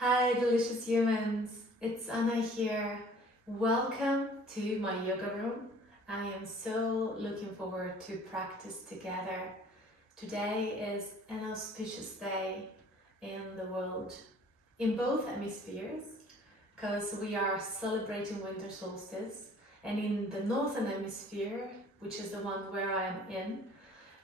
Hi delicious humans, it's Anna here. Welcome to my yoga room. I am so looking forward to practice together. Today is an auspicious day in the world, in both hemispheres, because we are celebrating winter solstice, and in the northern hemisphere, which is the one where I am in,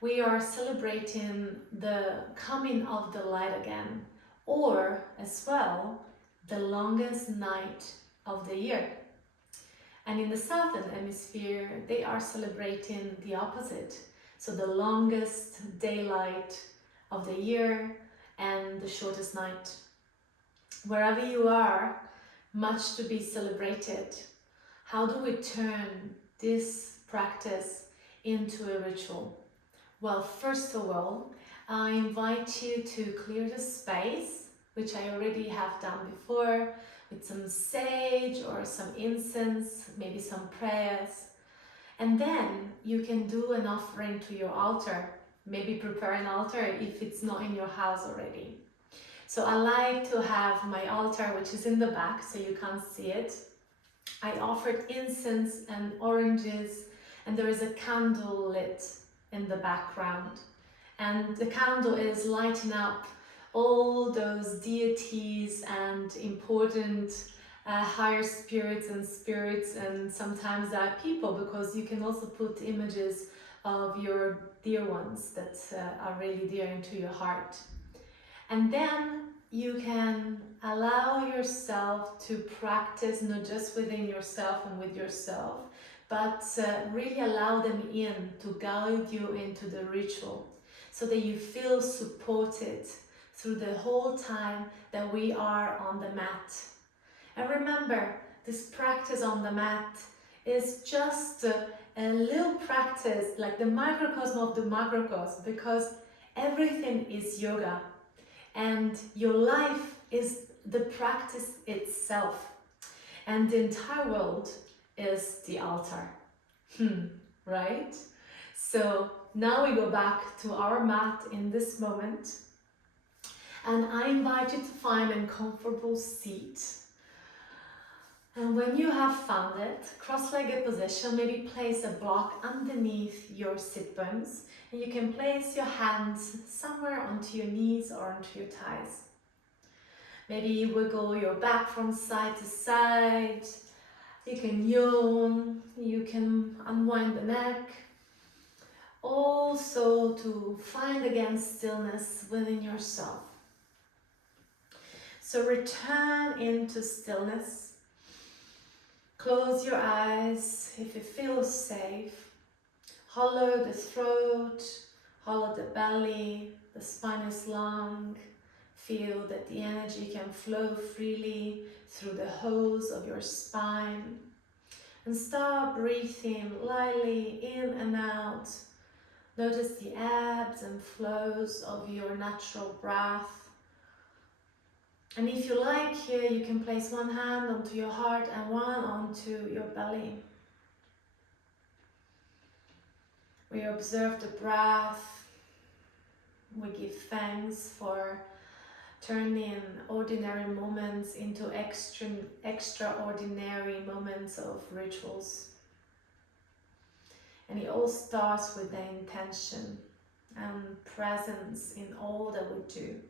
we are celebrating the coming of the light again, or as well, the longest night of the year. And in the southern hemisphere, they are celebrating the opposite. So the longest daylight of the year and the shortest night. Wherever you are, much to be celebrated. How do we turn this practice into a ritual? Well, first of all, I invite you to clear the space, which I already have done before, with some sage or some incense, maybe some prayers. And then you can do an offering to your altar. Maybe prepare an altar if it's not in your house already. So I like to have my altar, which is in the back, so you can't see it. I offered incense and oranges, and there is a candle lit in the background, and the candle is lighting up all those deities and important higher spirits and sometimes there are people, because you can also put images of your dear ones that are really dear into your heart. And then you can allow yourself to practice not just within yourself and with yourself, but really allow them in to guide you into the ritual so that you feel supported through the whole time that we are on the mat. And remember, this practice on the mat is just a little practice, like the microcosm of the macrocosm, because everything is yoga and your life is the practice itself, and the entire world is the altar. Right? So now we go back to our mat in this moment, and I invite you to find a comfortable seat. And when you have found it, cross-legged position, maybe place a block underneath your sit bones, and you can place your hands somewhere onto your knees or onto your thighs. Maybe wiggle your back from side to side. You can yawn, you can unwind the neck. Also to find again stillness within yourself. So return into stillness. Close your eyes if you feel safe. Hollow the throat, hollow the belly, the spine is long. Feel that the energy can flow freely through the holes of your spine. And start breathing lightly in and out. Notice the ebbs and flows of your natural breath. And if you like here, you can place one hand onto your heart and one onto your belly. We observe the breath. We give thanks for turning ordinary moments into extraordinary moments of rituals. And it all starts with the intention and presence in all that we do.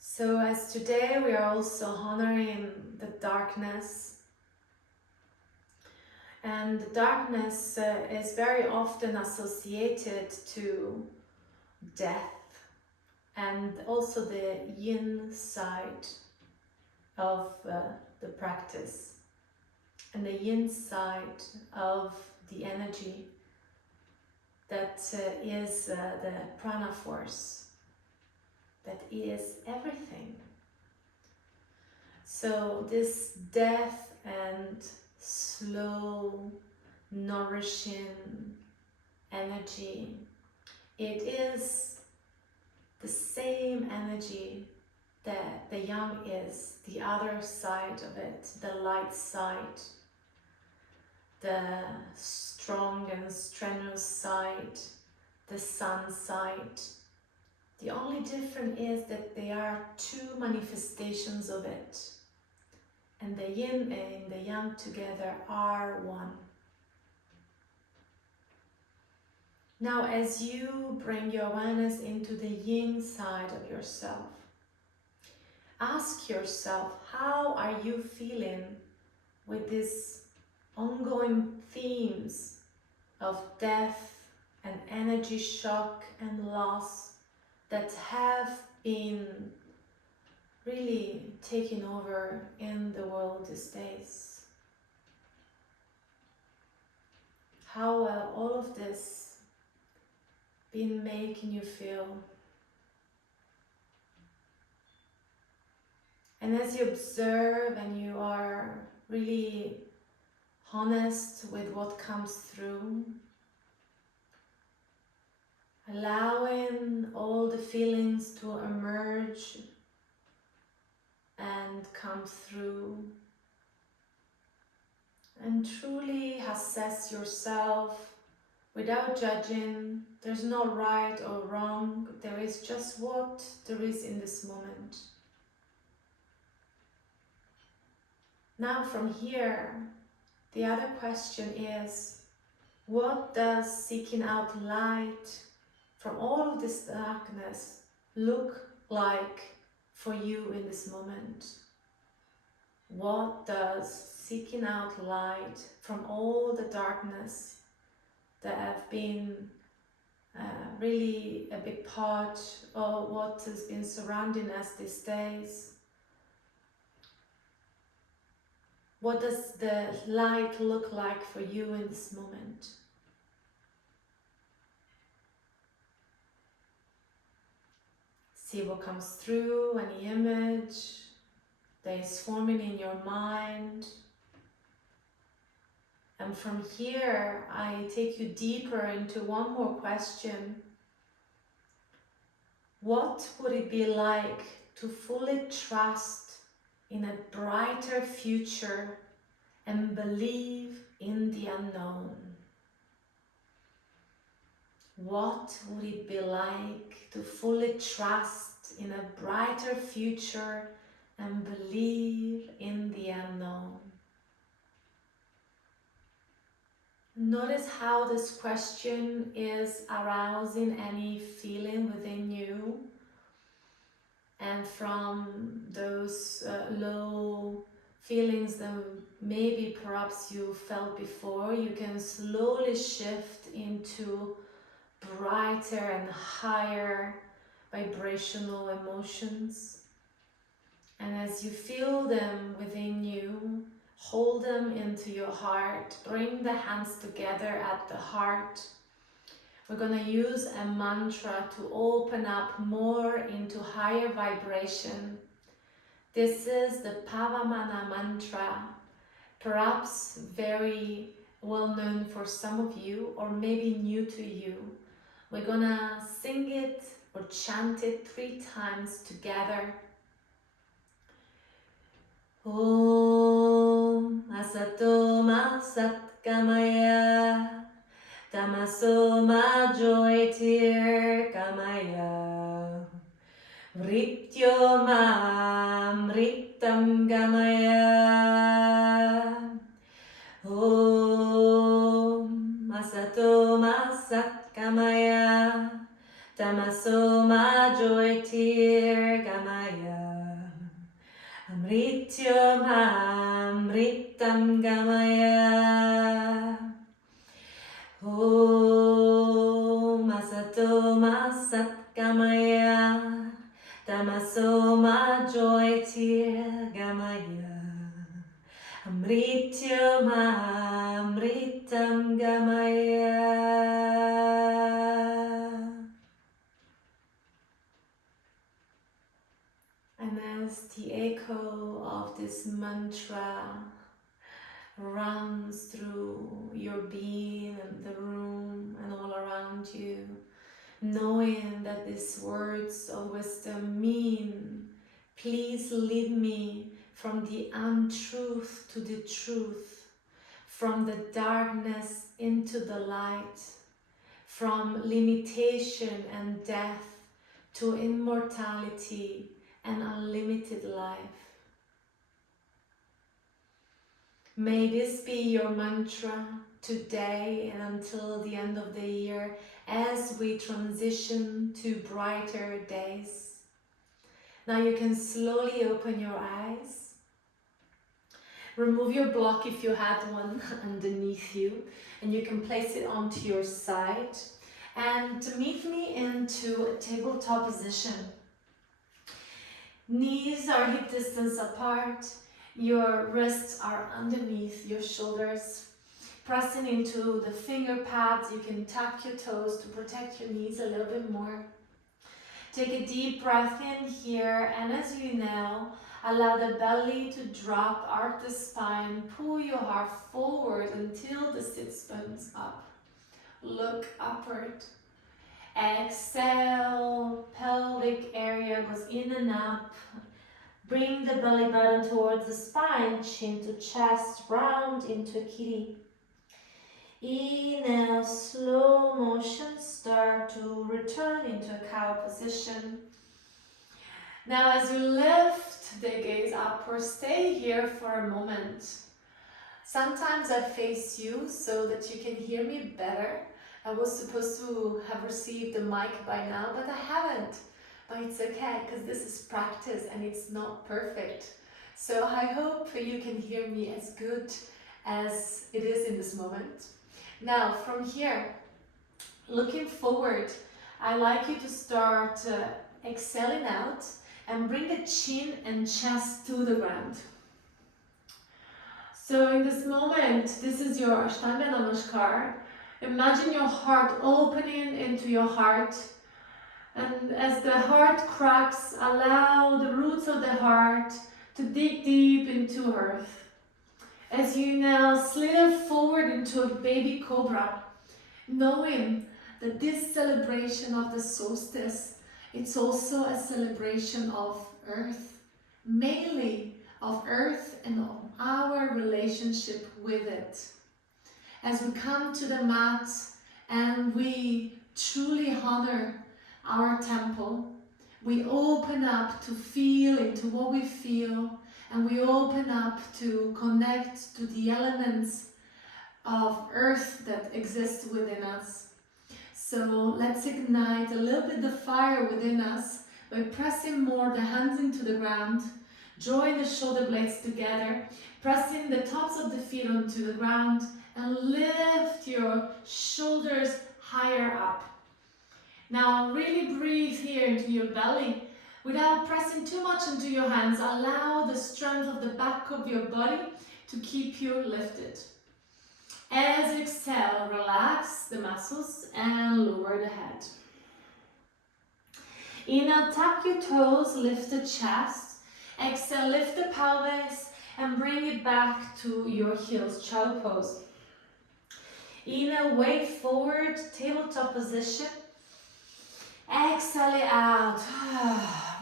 So as today we are also honoring the darkness, and the darkness is very often associated to death and also the yin side of the practice, and the yin side of the energy that is the prana force, that is everything. So this death and slow, nourishing energy, it is the same energy that the yang is, the other side of it, the light side, the strong and strenuous side, the sun side. The only difference is that there are two manifestations of it, and the yin and the yang together are one. Now, as you bring your awareness into the yin side of yourself, ask yourself, how are you feeling with these ongoing themes of death and energy shock and loss that have been really taking over in the world these days? How will all of this been making you feel? And as you observe and you are really honest with what comes through, allowing all the feelings to emerge and come through, and truly assess yourself without judging. There's no right or wrong, there is just what there is in this moment. Now from here, the other question is, what does seeking out light from all of this darkness look like for you in this moment? What does seeking out light from all the darkness that have been really a big part of what has been surrounding us these days? What does the light look like for you in this moment? See what comes through, any image that is forming in your mind. And from here, I take you deeper into one more question. What would it be like to fully trust in a brighter future and believe in the unknown? What would it be like to fully trust in a brighter future and believe in the unknown? Notice how this question is arousing any feeling within you, and from those low feelings that maybe perhaps you felt before, you can slowly shift into brighter and higher vibrational emotions. And as you feel them within you, hold them into your heart. Bring the hands together at the heart. We're going to use a mantra to open up more into higher vibration. This is the Pavamana mantra, perhaps very well known for some of you, or maybe new to you. We're going to sing it or chant it 3 times together. Om Asato Ma Sat Gamaya, Tamaso Ma Joy Tir Gamaya, Mrityo Ma Mritam Gamaya. Om Asato Ma Sat Gamaya, Tamaso Ma Joy Tir Gamaya, Amrityo Amritam Gamaya. Om Asato Ma Sat Gamaya, Tamaso Ma Joy Tir Gamaya, Amrityo Amritam Gamaya. And as the echo of this mantra runs through your being and the room and all around you, knowing that these words of wisdom mean, please lead me from the untruth to the truth, from the darkness into the light, from limitation and death to immortality and unlimited life. May this be your mantra today and until the end of the year as we transition to brighter days. Now you can slowly open your eyes. Remove your block if you had one underneath you, and you can place it onto your side. And meet me into a tabletop position. Knees are hip distance apart. Your wrists are underneath your shoulders. Pressing into the finger pads, you can tuck your toes to protect your knees a little bit more. Take a deep breath in here, and as you inhale, allow the belly to drop, arch the spine, pull your heart forward until the sits bones up. Look upward. Exhale, pelvic area goes in and up. Bring the belly button towards the spine, chin to chest, round into a kitty. Inhale, slow motion, start to return into a cow position. Now as you lift the gaze upward, stay here for a moment. Sometimes I face you so that you can hear me better. I was supposed to have received the mic by now, but I haven't. But it's okay, because this is practice and it's not perfect. So I hope you can hear me as good as it is in this moment. Now from here, looking forward, I'd like you to start exhaling out and bring the chin and chest to the ground. So in this moment, this is your Ashtanga Namaskar. Imagine your heart opening into your heart. And as the heart cracks, allow the roots of the heart to dig deep into earth. As you now slither forward into a baby cobra, knowing that this celebration of the solstice, it's also a celebration of earth, mainly of earth and of our relationship with it. As we come to the mat and we truly honor our temple, we open up to feel into what we feel, and we open up to connect to the elements of earth that exist within us. So let's ignite a little bit the fire within us by pressing more the hands into the ground, drawing the shoulder blades together, pressing the tops of the feet onto the ground, and lift your shoulders higher up. Now really breathe here into your belly without pressing too much into your hands. Allow the strength of the back of your body to keep you lifted. As you exhale, relax the muscles and lower the head. Inhale, tuck your toes, lift the chest. Exhale, lift the pelvis and bring it back to your heels, child pose. Inhale, wave forward, tabletop position. Exhale it out.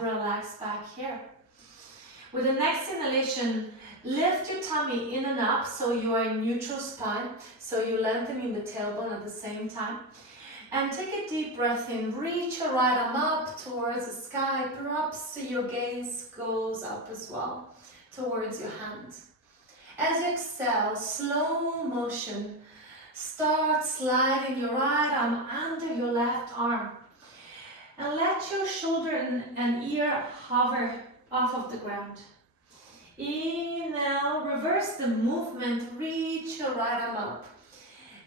Relax back here. With the next inhalation, lift your tummy in and up so you are in neutral spine, so you're lengthening the tailbone at the same time. And take a deep breath in, reach your right arm up towards the sky, perhaps your gaze goes up as well, towards your hand. As you exhale, slow motion, start sliding your right arm under your left arm. And let your shoulder and ear hover off of the ground. Inhale, reverse the movement, reach your right arm up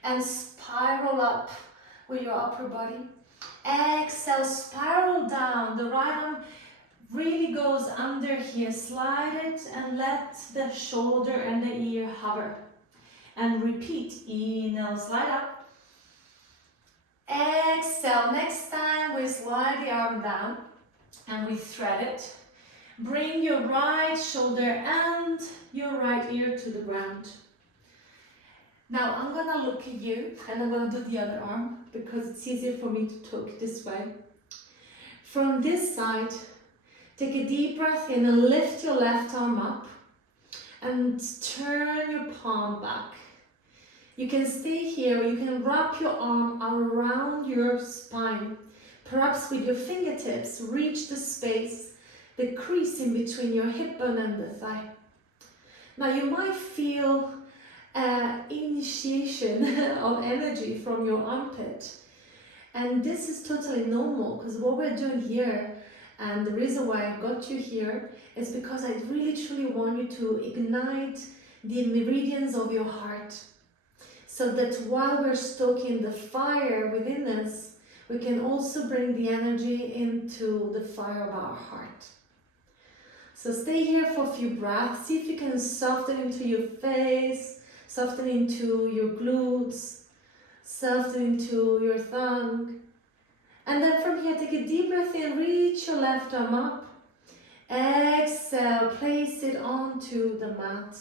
and spiral up with your upper body. Exhale, spiral down, the right arm really goes under here, slide it and let the shoulder and the ear hover. And repeat, inhale, slide up. Exhale, next time we slide the arm down and we thread it. Bring your right shoulder and your right ear to the ground. Now I'm gonna look at you and I'm gonna do the other arm because it's easier for me to talk this way. From this side, take a deep breath in and lift your left arm up and turn your palm back. You can stay here, or you can wrap your arm around your spine, Perhaps with your fingertips, reach the space, the crease in between your hip bone and the thigh. Now you might feel initiation of energy from your armpit. And this is totally normal, because what we're doing here, and the reason why I got you here, is because I really truly want you to ignite the meridians of your heart, so that while we're stoking the fire within us, we can also bring the energy into the fire of our heart. So stay here for a few breaths. See if you can soften into your face, soften into your glutes, soften into your thumb. And then from here, take a deep breath in, reach your left arm up. Exhale, place it onto the mat.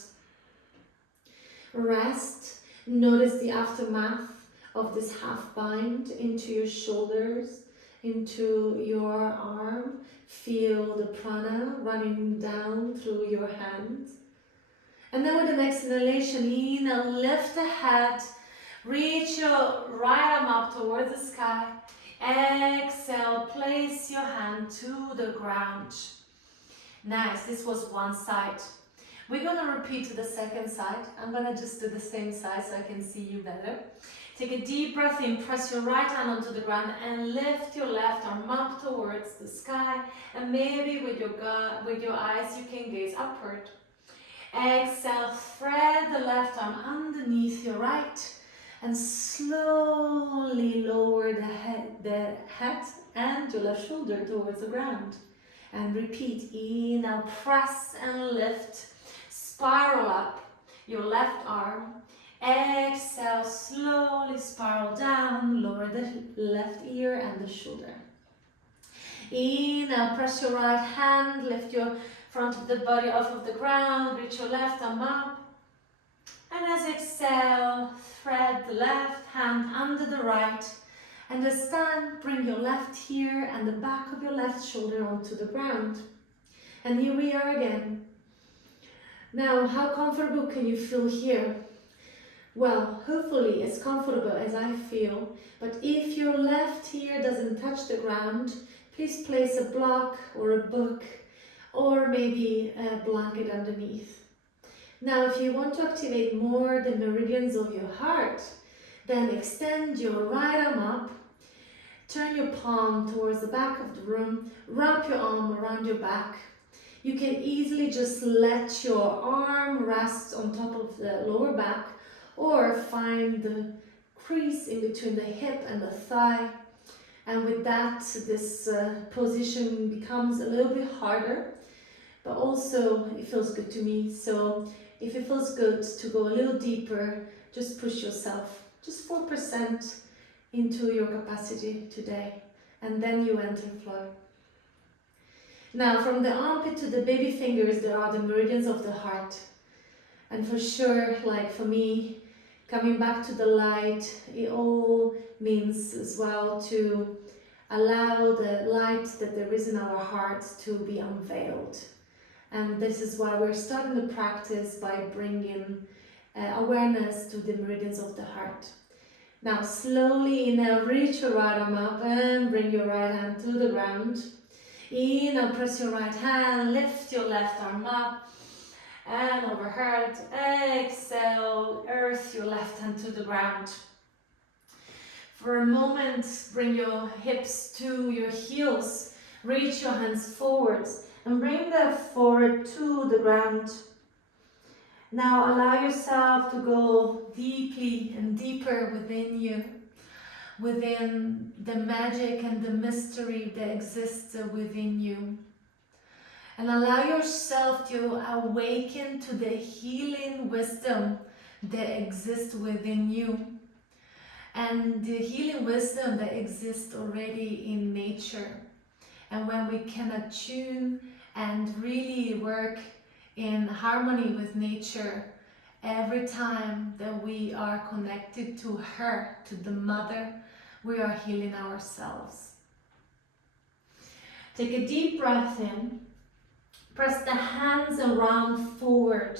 Rest. Notice the aftermath of this half bind into your shoulders, into your arm. Feel the prana running down through your hands. And then with the next inhalation, inhale, lift the head, reach your right arm up towards the sky. Exhale, place your hand to the ground. Nice, this was one side. We're gonna repeat the second side. I'm gonna just do the same side so I can see you better. Take a deep breath in, press your right hand onto the ground and lift your left arm up towards the sky. And maybe with your eyes you can gaze upward. Exhale, thread the left arm underneath your right and slowly lower the head and your left shoulder towards the ground. And repeat, inhale, press and lift, spiral up your left arm. Exhale, slowly spiral down, lower the left ear and the shoulder. Inhale, press your right hand, lift your front of the body off of the ground, reach your left arm up. And as exhale, thread the left hand under the right. And this time, bring your left ear and the back of your left shoulder onto the ground. And here we are again. Now, how comfortable can you feel here? Well, hopefully as comfortable as I feel. But if your left ear doesn't touch the ground, please place a block or a book or maybe a blanket underneath. Now, if you want to activate more the meridians of your heart, then extend your right arm up, turn your palm towards the back of the room, wrap your arm around your back. You can easily just let your arm rest on top of the lower back, or find the crease in between the hip and the thigh. And with that, this position becomes a little bit harder, but also it feels good to me. So if it feels good to go a little deeper, just push yourself, just 4% into your capacity today, and then you enter flow. Now, from the armpit to the baby fingers, there are the meridians of the heart. And for sure, like for me, coming back to the light, it all means as well to allow the light that there is in our hearts to be unveiled. And this is why we're starting the practice by bringing awareness to the meridians of the heart. Now slowly inhale, reach your right arm up and bring your right hand to the ground. Inhale, press your right hand, lift your left arm up and overhead. Exhale, earth your left hand to the ground. For a moment, bring your hips to your heels, reach your hands forwards and bring them forward to the ground. Now allow yourself to go deeply and deeper within you, within the magic and the mystery that exists within you. And allow yourself to awaken to the healing wisdom that exists within you. And the healing wisdom that exists already in nature. And when we can attune and really work in harmony with nature, every time that we are connected to her, to the mother, we are healing ourselves. Take a deep breath in. Press the hands around forward.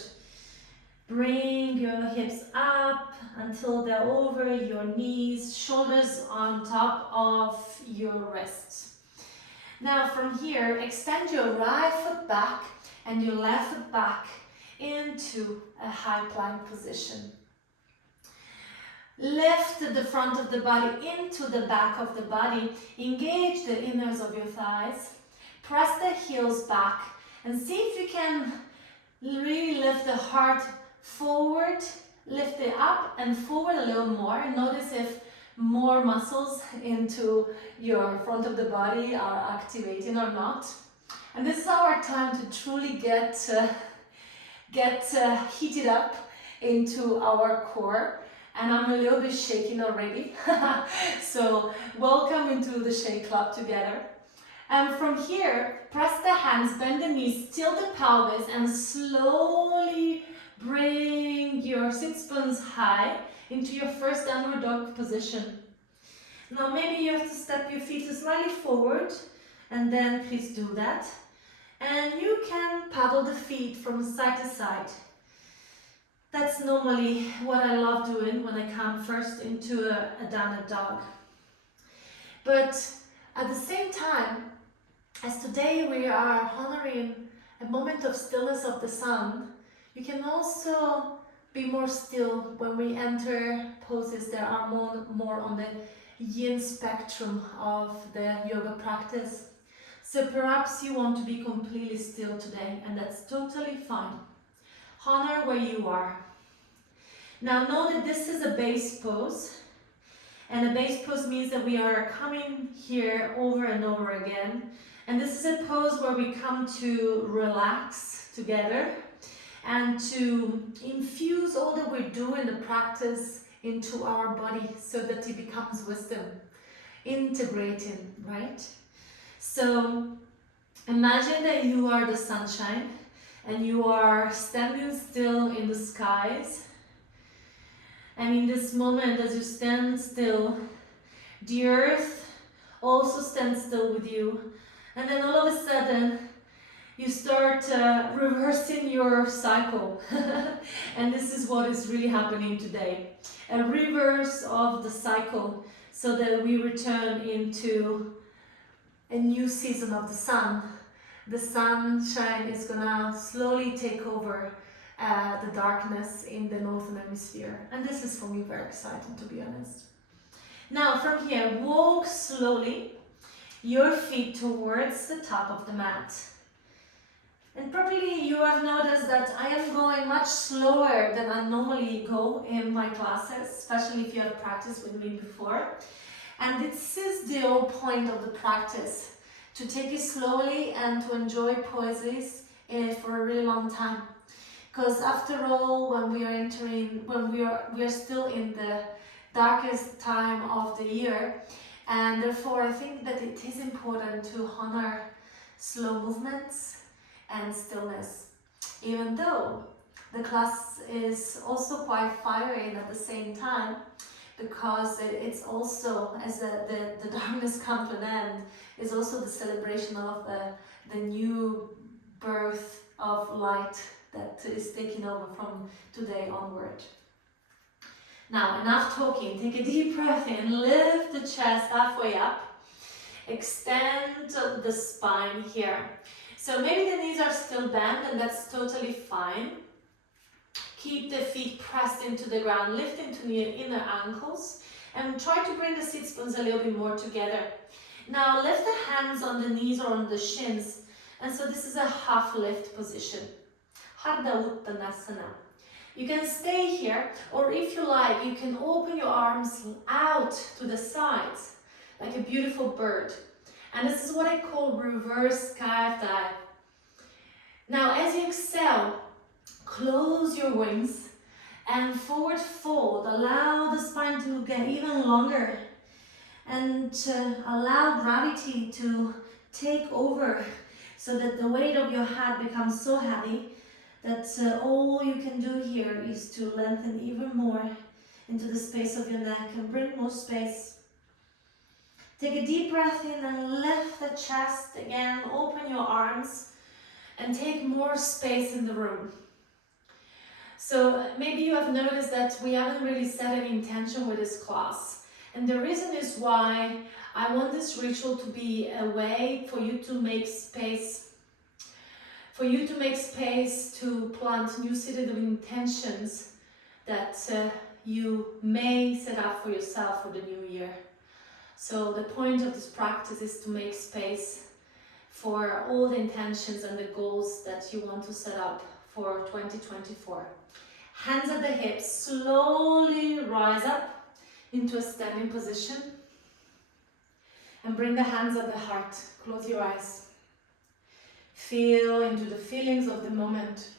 Bring your hips up until they're over your knees, shoulders on top of your wrists. Now from here, extend your right foot back and your left foot back into a high plank position. Lift the front of the body into the back of the body. Engage the inners of your thighs. Press the heels back and see if you can really lift the heart forward. Lift it up and forward a little more. Notice if more muscles into your front of the body are activating or not. And this is our time to truly get heated up into our core. And I'm a little bit shaking already. So welcome into the Shake Club together. And from here, press the hands, bend the knees, tilt the pelvis, and slowly bring your sit bones high into your first downward dog position. Now maybe you have to step your feet slightly forward, and then please do that. And you can paddle the feet from side to side. That's normally what I love doing when I come first into a downward dog. But at the same time, as today we are honoring a moment of stillness of the sun, you can also be more still when we enter poses that are more on the yin spectrum of the yoga practice. So perhaps you want to be completely still today, and that's totally fine. Honor where you are. Now know that this is a base pose, and a base pose means that we are coming here over and over again. And this is a pose where we come to relax together and to infuse all that we do in the practice into our body so that it becomes wisdom, integrating, right? So imagine that you are the sunshine and you are standing still in the skies. And in this moment, as you stand still, the earth also stands still with you. And then all of a sudden, you start reversing your cycle. And this is what is really happening today. A reverse of the cycle so that we return into a new season of the sun. The sunshine is gonna slowly take over the darkness in the northern hemisphere. And this is for me very exciting, to be honest. Now from here, walk slowly your feet towards the top of the mat. And probably you have noticed that I am going much slower than I normally go in my classes, especially if you have practiced with me before. And this is the whole point of the practice, to take it slowly and to enjoy poses for a really long time. Because after all, when we are still in the darkest time of the year, and therefore I think that it is important to honor slow movements and stillness, even though the class is also quite fiery at the same time, because it's also, as the darkness comes to an end, is also the celebration of the new birth of light that is taking over from today onward. Now, enough talking. Take a deep breath in, lift the chest halfway up, extend the spine here. So maybe the knees are still bent, and that's totally fine. Keep the feet pressed into the ground, lift into the inner ankles, and try to bring the sit bones a little bit more together. Now lift the hands on the knees or on the shins, and so this is a half lift position. Hardha Uttanasana. You can stay here, or if you like, you can open your arms out to the sides, like a beautiful bird. And this is what I call reverse sky dive. Now, as you exhale, close your wings and forward fold. Allow the spine to get even longer and allow gravity to take over so that the weight of your head becomes so heavy that all you can do here is to lengthen even more into the space of your neck and bring more space. Take a deep breath in and lift the chest again, open your arms and take more space in the room. So maybe you have noticed that we haven't really set an intention with this class. And the reason is why I want this ritual to be a way for you to make space, to plant new seeds of intentions that you may set up for yourself for the new year. So the point of this practice is to make space for all the intentions and the goals that you want to set up for 2024. Hands at the hips, slowly rise up into a standing position and bring the hands at the heart. Close your eyes. Feel into the feelings of the moment.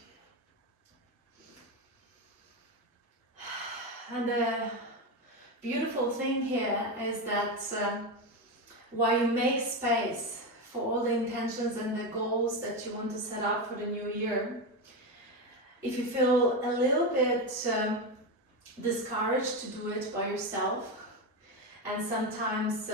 And the beautiful thing here is that while you make space for all the intentions and the goals that you want to set up for the new year, if you feel a little bit discouraged to do it by yourself, and sometimes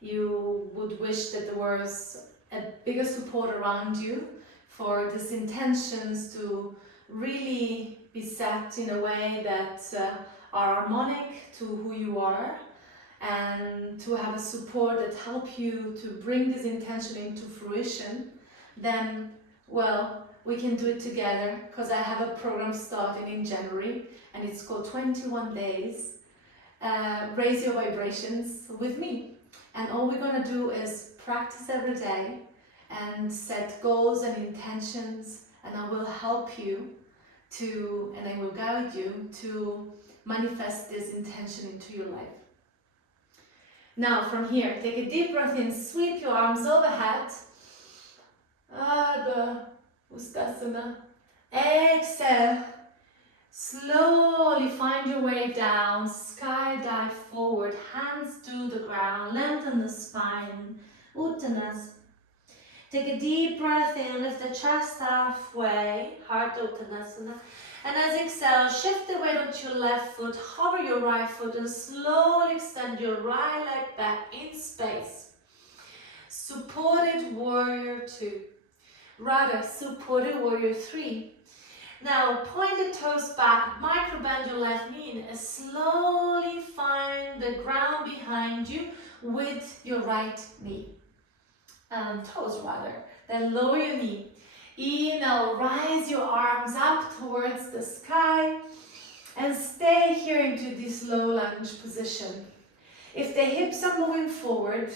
you would wish that there was a bigger support around you for these intentions to really be set in a way that are harmonic to who you are, and to have a support that help you to bring this intention into fruition, then, well, we can do it together, because I have a program starting in January and it's called 21 Days Raise Your Vibrations with me. And all we're going to do is practice every day and set goals and intentions, and I will help you to, and I will guide you to manifest this intention into your life. Now from here, take a deep breath in, sweep your arms overhead. The Ustasana. Exhale. Slowly find your way down, skydive forward, hands to the ground, lengthen the spine, Uttanasana. Take a deep breath in, lift the chest halfway, heart Uttanasana. And as you exhale, shift the weight onto your left foot, hover your right foot and slowly extend your right leg back in space. Supported warrior 2. Rather, supported warrior 3. Now, point the toes back, micro-bend your left knee and slowly find the ground behind you with your right knee. Toes rather. Then lower your knee. Inhale, rise your arms up towards the sky and stay here into this low lunge position. If the hips are moving forward,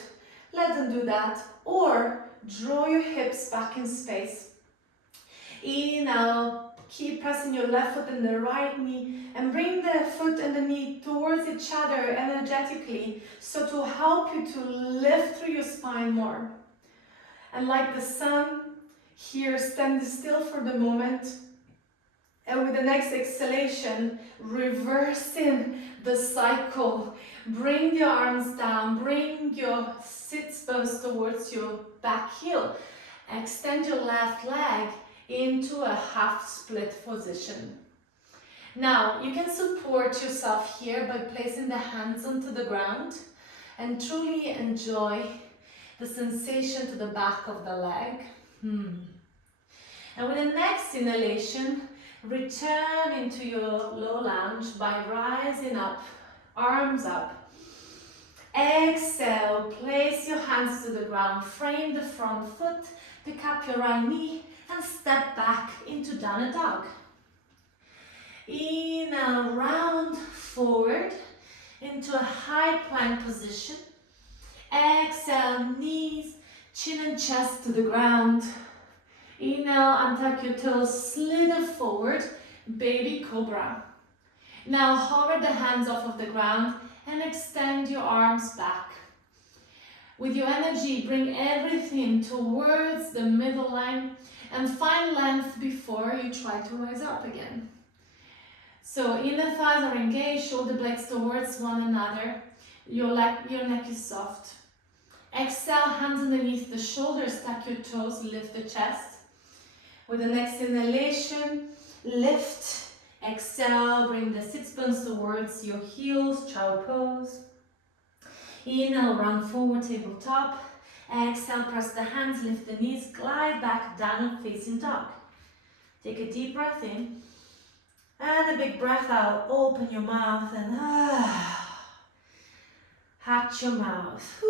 let them do that, or draw your hips back in space. Inhale, keep pressing your left foot and the right knee and bring the foot and the knee towards each other energetically, so to help you to lift through your spine more. And like the sun, here stand still for the moment, and with the next exhalation, reversing the cycle. Bring the arms down, bring your sits bones towards your back heel. Extend your left leg into a half split position. Now, you can support yourself here by placing the hands onto the ground and truly enjoy the sensation to the back of the leg. And with the next inhalation, return into your low lunge by rising up, arms up. Exhale, place your hands to the ground, frame the front foot, pick up your right knee and step back into downward dog. Inhale, round forward into a high plank position. Exhale, knees, chin and chest to the ground. Inhale, untuck your toes, slither forward, baby cobra. Now hover the hands off of the ground and extend your arms back. With your energy, bring everything towards the middle line and find length before you try to rise up again. So inner thighs are engaged, shoulder blades towards one another. Your neck is soft. Exhale, hands underneath the shoulders, tuck your toes, lift the chest. With the next inhalation, lift. Exhale, bring the sits bones towards your heels, child pose. Inhale, round forward, tabletop. Exhale, press the hands, lift the knees, glide back, downward facing dog. Take a deep breath in. And a big breath out. Open your mouth and hatch your mouth.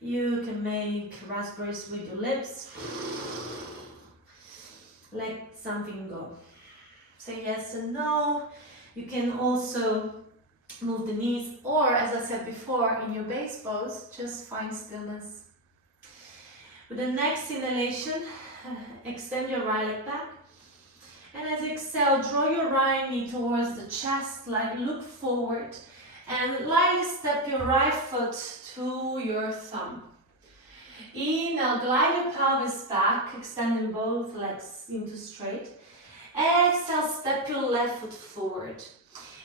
You can make raspberries with your lips. Let something go. Say yes and no. You can also move the knees, or as I said before, in your base pose, just find stillness. With the next inhalation, extend your right leg back. And as you exhale, draw your right knee towards the chest, like look forward. And lightly step your right foot to your thumb. Inhale, glide your pelvis back, extending both legs into straight. Exhale, step your left foot forward.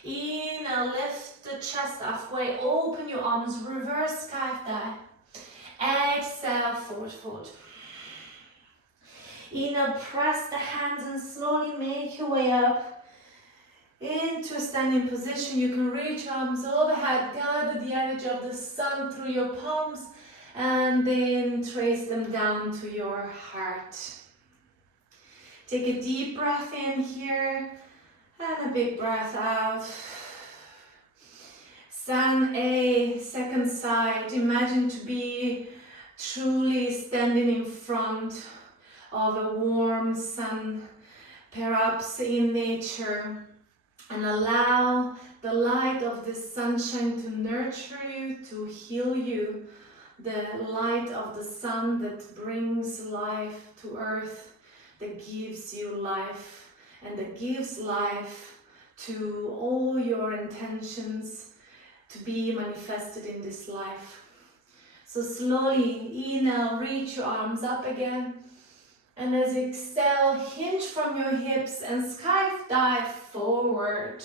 Inhale, lift the chest halfway, open your arms, reverse sky dive. Exhale, forward fold. Inhale, press the hands and slowly make your way up into a standing position. You can reach arms overhead, gather the energy of the sun through your palms, and then trace them down to your heart. Take a deep breath in here, and a big breath out. Stand a second side. Imagine to be truly standing in front of a warm sun, perhaps in nature, and allow the light of the sunshine to nurture you, to heal you. The light of the sun that brings life to earth, that gives you life, and that gives life to all your intentions to be manifested in this life. So slowly inhale, reach your arms up again. And as you exhale, hinge from your hips and sky dive forward.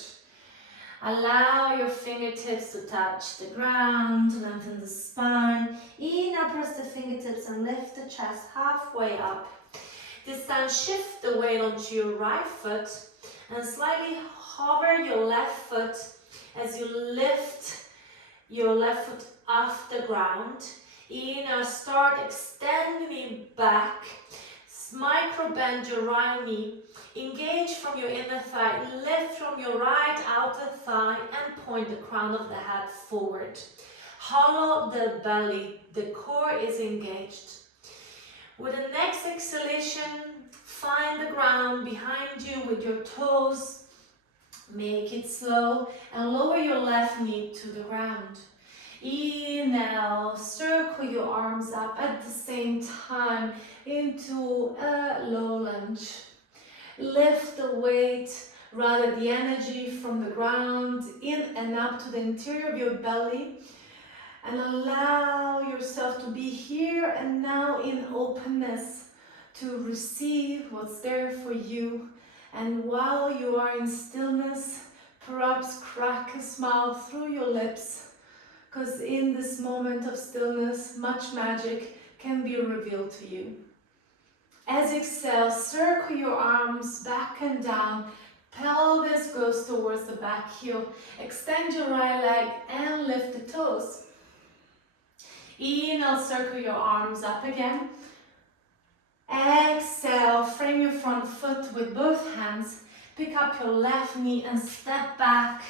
Allow your fingertips to touch the ground, lengthen the spine. Inhale, press the fingertips and lift the chest halfway up. This time, shift the weight onto your right foot and slightly hover your left foot as you lift your left foot off the ground. Inhale, start extending it back. Micro bend your right knee, engage from your inner thigh, lift from your right outer thigh and point the crown of the head forward. Hollow the belly, the core is engaged. With the next exhalation, find the ground behind you with your toes. Make it slow and lower your left knee to the ground. Inhale, circle your arms up at the same time into a low lunge. Lift the weight, rather the energy from the ground in and up to the interior of your belly, and allow yourself to be here and now in openness to receive what's there for you. And while you are in stillness, perhaps crack a smile through your lips, because in this moment of stillness, much magic can be revealed to you. As you exhale, circle your arms back and down. Pelvis goes towards the back heel. Extend your right leg and lift the toes. Inhale, circle your arms up again. Exhale, frame your front foot with both hands. Pick up your left knee and step back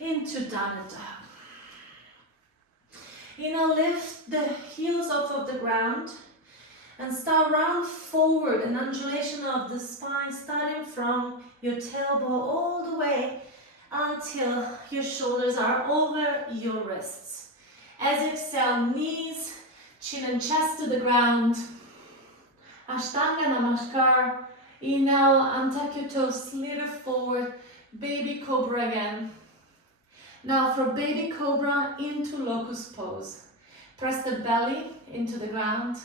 into downward dog. Inhale, lift the heels off of the ground and start round forward, an undulation of the spine starting from your tailbone all the way until your shoulders are over your wrists. As you exhale, knees, chin and chest to the ground. Ashtanga Namaskar. Inhale, untuck your toes, slither forward, baby cobra again. Now for baby cobra into locust pose. Press the belly into the ground,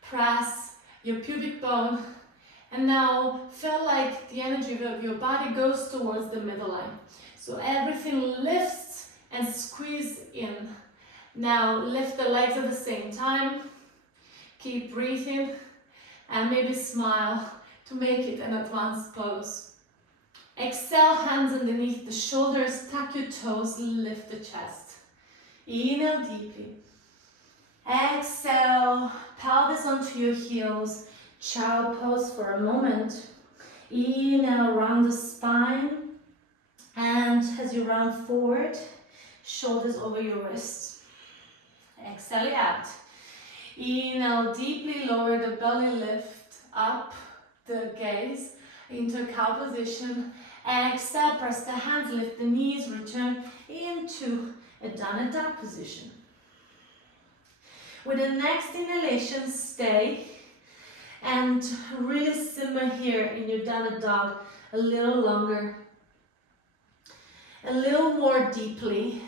press your pubic bone, and now feel like the energy of your body goes towards the middle line. So everything lifts and squeeze in. Now lift the legs at the same time, keep breathing, and maybe smile to make it an advanced pose. Exhale, hands underneath the shoulders, tuck your toes, lift the chest. Inhale deeply. Exhale, pelvis onto your heels, child pose for a moment. Inhale, round the spine. And as you round forward, shoulders over your wrists. Exhale out. Inhale, deeply lower the belly, lift up the gaze into a cow position. Exhale, press the hands, lift the knees, return into a down dog position. With the next inhalation, stay and really simmer here in your down dog a little longer, a little more deeply.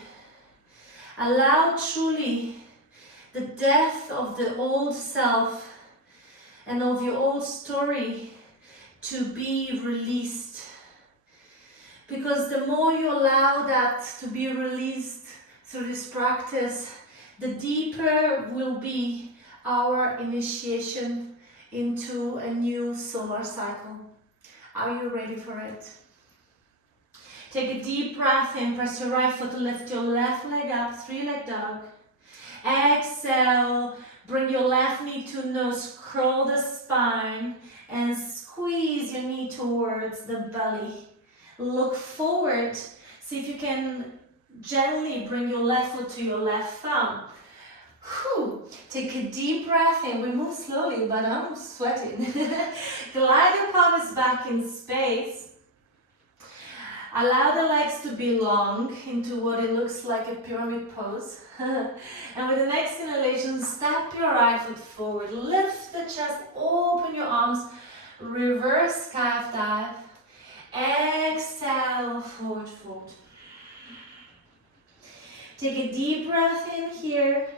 Allow truly the death of the old self and of your old story to be released. Because the more you allow that to be released through this practice, the deeper will be our initiation into a new solar cycle. Are you ready for it? Take a deep breath in, press your right foot to lift your left leg up, 3-leg dog. Exhale, bring your left knee to nose, curl the spine and squeeze your knee towards the belly. Look forward, see if you can gently bring your left foot to your left thumb. Whew. Take a deep breath in, we move slowly but I'm sweating. Glide your pelvis back in space. Allow the legs to be long into what it looks like a pyramid pose. And with the next inhalation, step your right foot forward. Lift the chest, open your arms. Reverse calf dive. Exhale, forward fold. Take a deep breath in here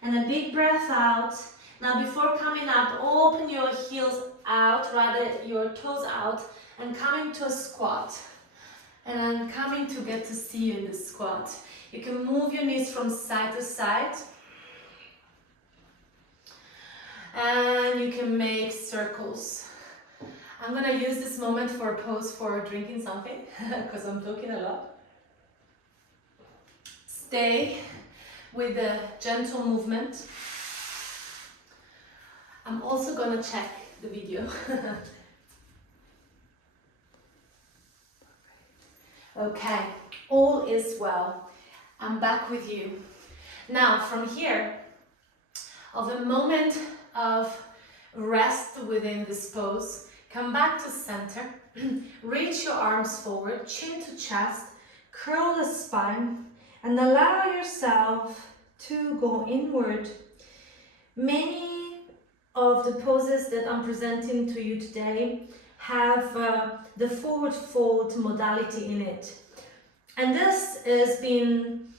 and a big breath out. Now before coming up, open your heels out, rather your toes out, and come into a squat. And I'm coming to get to see you in the squat. You can move your knees from side to side. And you can make circles. I'm gonna use this moment for a pose for drinking something, because I'm talking a lot. Stay with the gentle movement. I'm also gonna check the video. Okay, all is well. I'm back with you. Now from here, of a moment of rest within this pose, come back to center, reach your arms forward, chin to chest, curl the spine, and allow yourself to go inward. Many of the poses that I'm presenting to you today have the forward fold modality in it. And this has been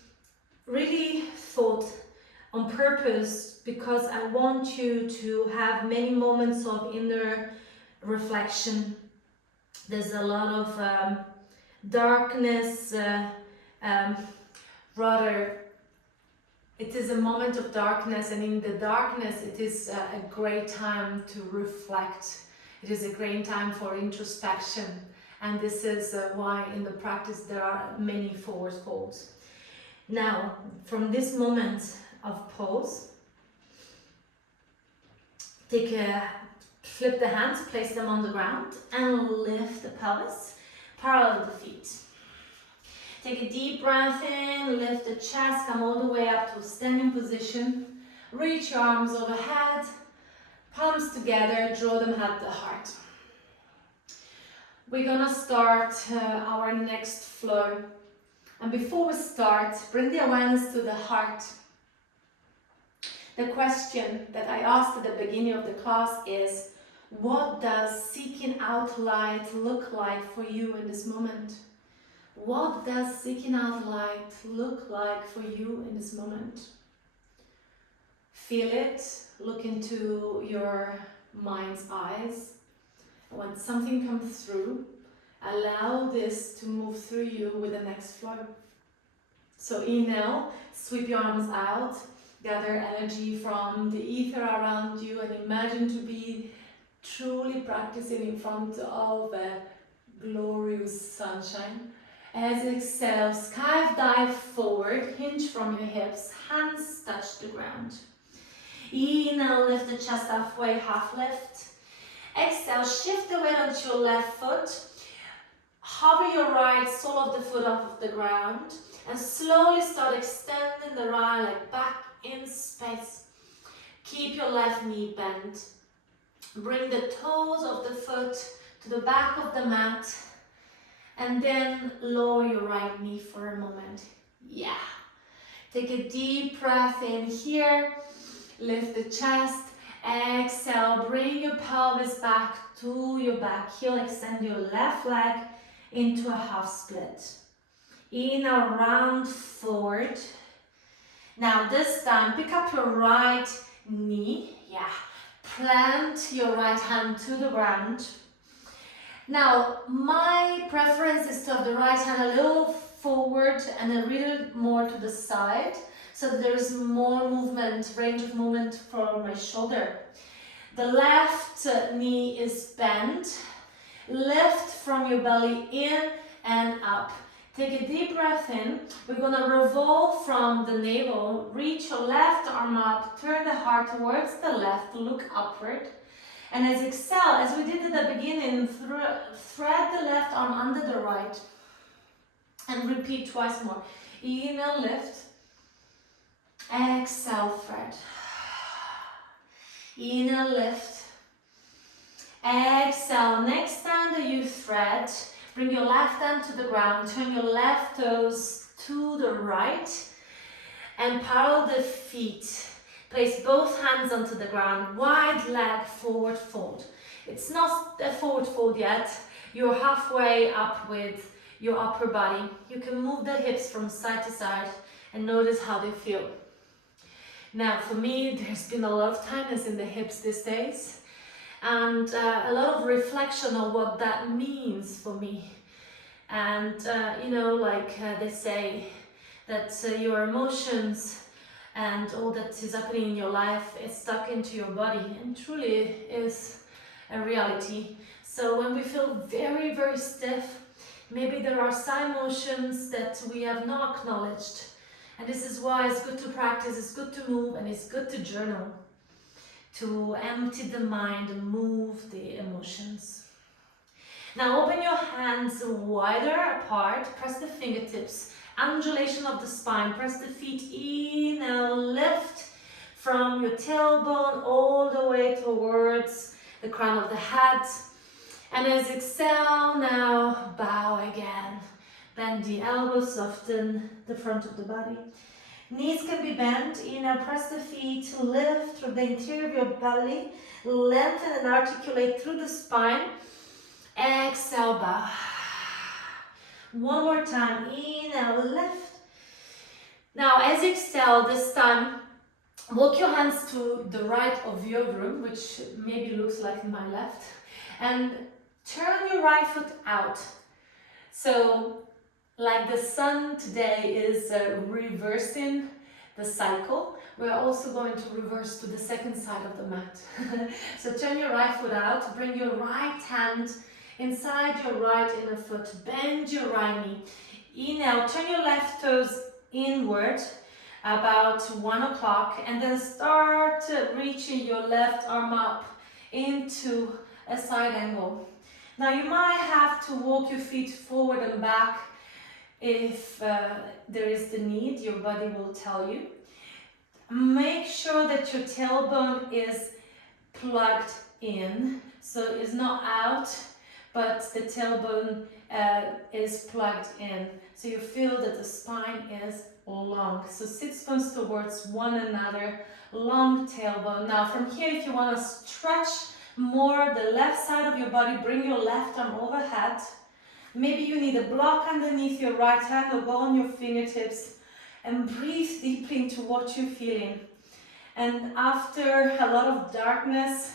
really thought on purpose because I want you to have many moments of inner reflection. There's a lot of darkness, rather it is a moment of darkness, and in the darkness it is a great time to reflect. It is a great time for introspection, and this is why in the practice there are many forward folds. Now, from this moment of pose, flip the hands, place them on the ground, and lift the pelvis, parallel the feet. Take a deep breath in, lift the chest, come all the way up to a standing position. Reach your arms overhead, palms together, draw them at the heart. We're gonna start our next flow. And before we start, bring the awareness to the heart. The question that I asked at the beginning of the class is, what does seeking out light look like for you in this moment? What does seeking out light look like for you in this moment? Feel it, look into your mind's eyes. When something comes through, allow this to move through you with the next flow. So inhale, sweep your arms out, gather energy from the ether around you and imagine to be truly practicing in front of a glorious sunshine. As exhale, sky dive forward, hinge from your hips, hands touch the ground. Inhale, lift the chest halfway, half lift. Exhale, shift the weight onto your left foot. Hover your right sole of the foot off of the ground and slowly start extending the right leg back in space. Keep your left knee bent. Bring the toes of the foot to the back of the mat and then lower your right knee for a moment. Yeah. Take a deep breath in here. Lift the chest. Exhale, bring your pelvis back to your back heel. Extend your left leg into a half split. Inhale, round forward. Now this time, pick up your right knee. Yeah. Plant your right hand to the ground. Now, my preference is to have the right hand a little forward and a little more to the side, so that there is more movement, range of movement for my shoulder. The left knee is bent. Lift from your belly in and up. Take a deep breath in. We're gonna revolve from the navel. Reach your left arm up. Turn the heart towards the left. Look upward. And as exhale, as we did at the beginning, thread the left arm under the right. And repeat twice more. Inhale, lift. Exhale, thread. Inhale, lift. Exhale. Next time that you thread, bring your left hand to the ground. Turn your left toes to the right. And parallel the feet. Place both hands onto the ground. Wide leg, forward fold. It's not a forward fold yet. You're halfway up with your upper body. You can move the hips from side to side and notice how they feel. Now for me, there's been a lot of tightness in the hips these days and a lot of reflection on what that means for me. And you know, like they say that your emotions and all that is happening in your life is stuck into your body, and truly is a reality. So when we feel very, very stiff, maybe there are some emotions that we have not acknowledged. And this is why it's good to practice, it's good to move, and it's good to journal. To empty the mind and move the emotions. Now open your hands wider apart, press the fingertips, undulation of the spine, press the feet in, now lift from your tailbone all the way towards the crown of the head. And as exhale, now bow again. Bend the elbows, soften the front of the body. Knees can be bent. Inhale, press the feet, lift through the interior of your belly, lengthen and articulate through the spine. Exhale, bow. One more time. Inhale, lift. Now, as you exhale, this time, walk your hands to the right of your room, which maybe looks like my left, and turn your right foot out. So, like the sun today is reversing the cycle, we're also going to reverse to the second side of the mat. So turn your right foot out, bring your right hand inside your right inner foot, bend your right knee. Inhale, turn your left toes inward about 1 o'clock, and then start reaching your left arm up into a side angle. Now you might have to walk your feet forward and back if there is the need, your body will tell you. Make sure that your tailbone is plugged in, so it's not out, but the tailbone is plugged in, so you feel that the spine is long. So sit bones towards one another, long tailbone. Now from here, if you want to stretch more the left side of your body, bring your left arm overhead. Maybe you need a block underneath your right hand, or go on your fingertips and breathe deeply into what you're feeling. And after a lot of darkness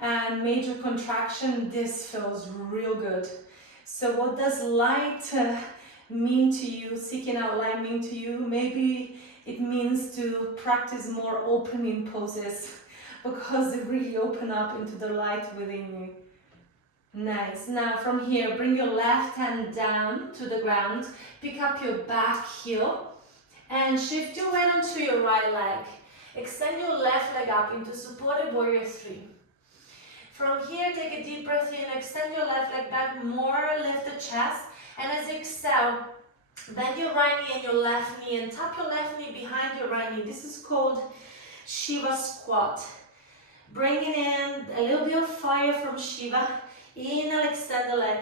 and major contraction, this feels real good. So what does light mean to you, seeking out light mean to you? Maybe it means to practice more opening poses, because they really open up into the light within you. Nice. Now from here, bring your left hand down to the ground, pick up your back heel and shift your weight onto your right leg. Extend your left leg up into supported warrior 3. From here, take a deep breath in, extend your left leg back more, lift the chest, and as you exhale, bend your right knee and your left knee and tap your left knee behind your right knee. This is called Shiva squat. Bringing in a little bit of fire from Shiva. Inhale, extend the leg.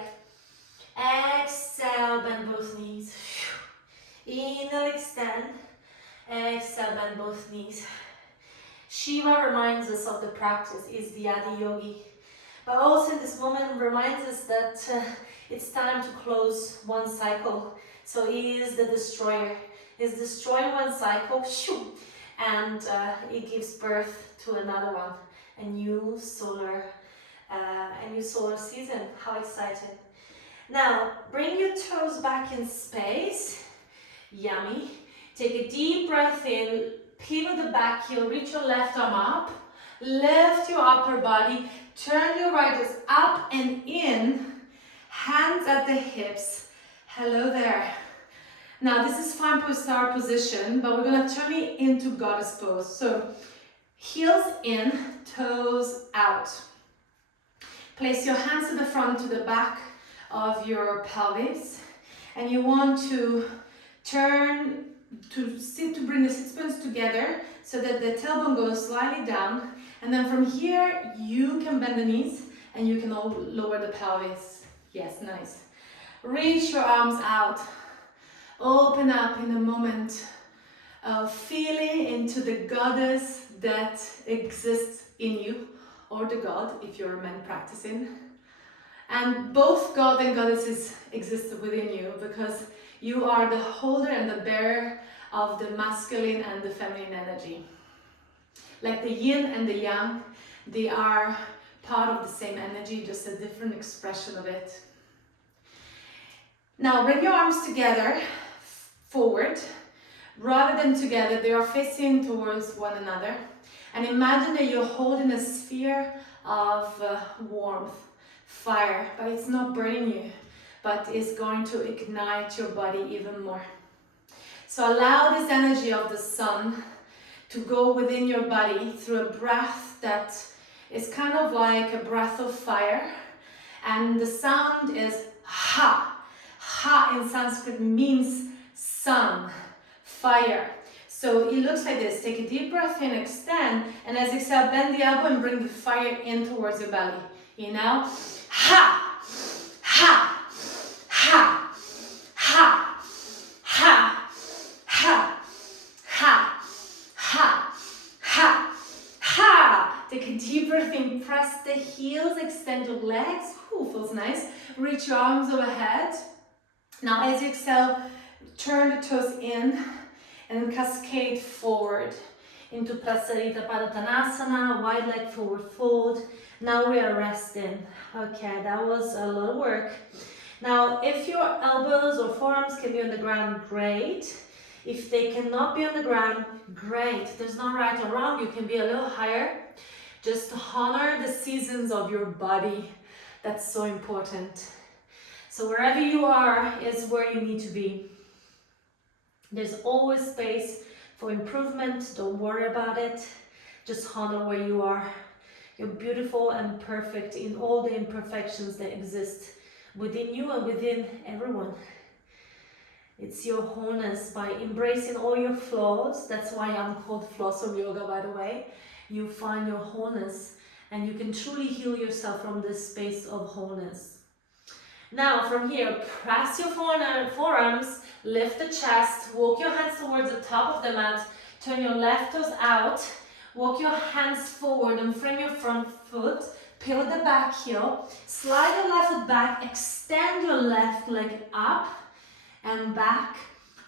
Exhale, bend both knees. Inhale, extend. Exhale, bend both knees. Shiva reminds us of the practice, is the Adi Yogi. But also in this moment reminds us that it's time to close one cycle. So he is the destroyer. He's destroying one cycle, and it gives birth to another one. A new solar season. How exciting. Now, bring your toes back in space. Yummy. Take a deep breath in. Pivot the back heel. Reach your left arm up. Lift your upper body. Turn your right toes up and in. Hands at the hips. Hello there. Now, this is fine for star position, but we're going to turn it into goddess pose. So, heels in, toes out. Place your hands to the front, to the back of your pelvis, and you want to turn to sit, to bring the sit bones together so that the tailbone goes slightly down, and then from here you can bend the knees and you can lower the pelvis. Yes, nice. Reach your arms out. Open up in a moment of feeling into the goddess that exists in you, or the god if you're a man practicing. And both god and goddesses exist within you because you are the holder and the bearer of the masculine and the feminine energy. Like the yin and the yang, they are part of the same energy, just a different expression of it. Now bring your arms together, forward. Rather than together, they are facing towards one another. And imagine that you're holding a sphere of warmth, fire, but it's not burning you, but it's going to ignite your body even more. So allow this energy of the sun to go within your body through a breath that is kind of like a breath of fire. And the sound is ha. Ha in Sanskrit means sun, fire. So it looks like this. Take a deep breath in, extend, and as you exhale, bend the elbow and bring the fire in towards your belly. Inhale, ha, ha, ha, ha, ha, ha, ha, ha, ha, ha. Take a deep breath in, press the heels, extend your legs. Ooh, feels nice. Reach your arms overhead. Now as you exhale, turn the toes in and cascade forward into Prasarita Padottanasana, wide leg forward fold. Now we are resting. Okay, that was a lot of work. Now, if your elbows or forearms can be on the ground, great. If they cannot be on the ground, great. There's no right or wrong. You can be a little higher. Just honor the seasons of your body. That's so important. So wherever you are is where you need to be. There's always space for improvement. Don't worry about it. Just honor where you are. You're beautiful and perfect in all the imperfections that exist within you and within everyone. It's your wholeness by embracing all your flaws. That's why I'm called Flawsome Yoga, by the way. You find your wholeness and you can truly heal yourself from this space of wholeness. Now from here, press your forearms, lift the chest, walk your hands towards the top of the mat, turn your left toes out, walk your hands forward and frame your front foot, pivot the back heel, slide your left foot back, extend your left leg up and back,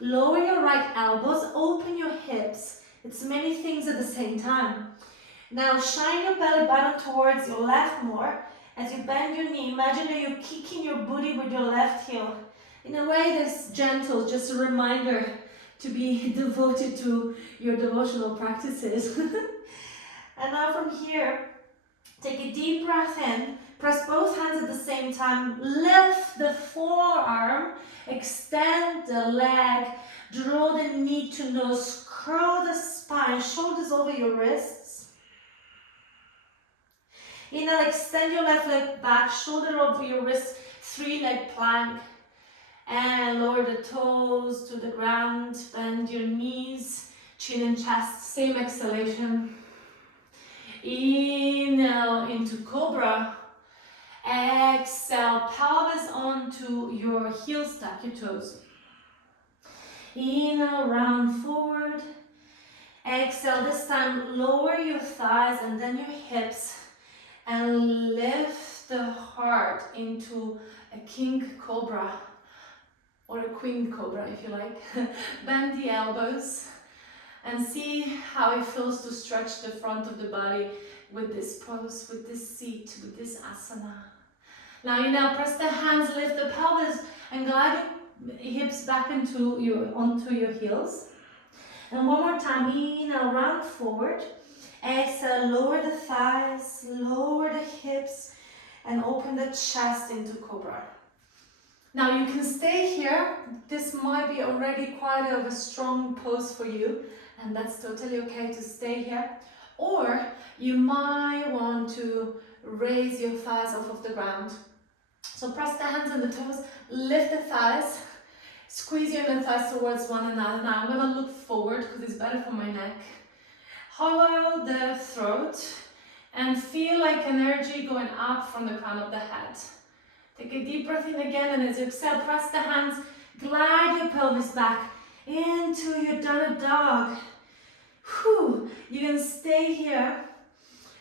lower your right elbows, open your hips. It's many things at the same time. Now shine your belly button towards your left more. As you bend your knee, imagine that you're kicking your booty with your left heel. In a way that's gentle, just a reminder to be devoted to your devotional practices. And now from here, take a deep breath in, press both hands at the same time, lift the forearm, extend the leg, draw the knee to nose, curl the spine, shoulders over your wrists. Inhale, extend your left leg back, shoulder over your wrist, 3-leg plank. And lower the toes to the ground, bend your knees, chin and chest. Same exhalation. Inhale into cobra. Exhale, pelvis onto your heels, tuck your toes. Inhale, round forward. Exhale, this time lower your thighs and then your hips and lift the heart into a king cobra or a queen cobra if you like. Bend the elbows and see how it feels to stretch the front of the body with this pose, with this seat, with this asana. Now you press the hands, lift the pelvis and glide your hips back onto your heels. And one more time, inhale, round forward. Exhale, lower the thighs, lower the hips, and open the chest into cobra. Now you can stay here. This might be already quite a strong pose for you, and that's totally okay to stay here. Or you might want to raise your thighs off of the ground. So press the hands and the toes, lift the thighs, squeeze your inner thighs towards one another. Now I'm gonna look forward because it's better for my neck. Hollow the throat and feel like energy going up from the crown of the head. Take a deep breath in again, and as you exhale, press the hands, glide your pelvis back into your downward dog. Whew. You can stay here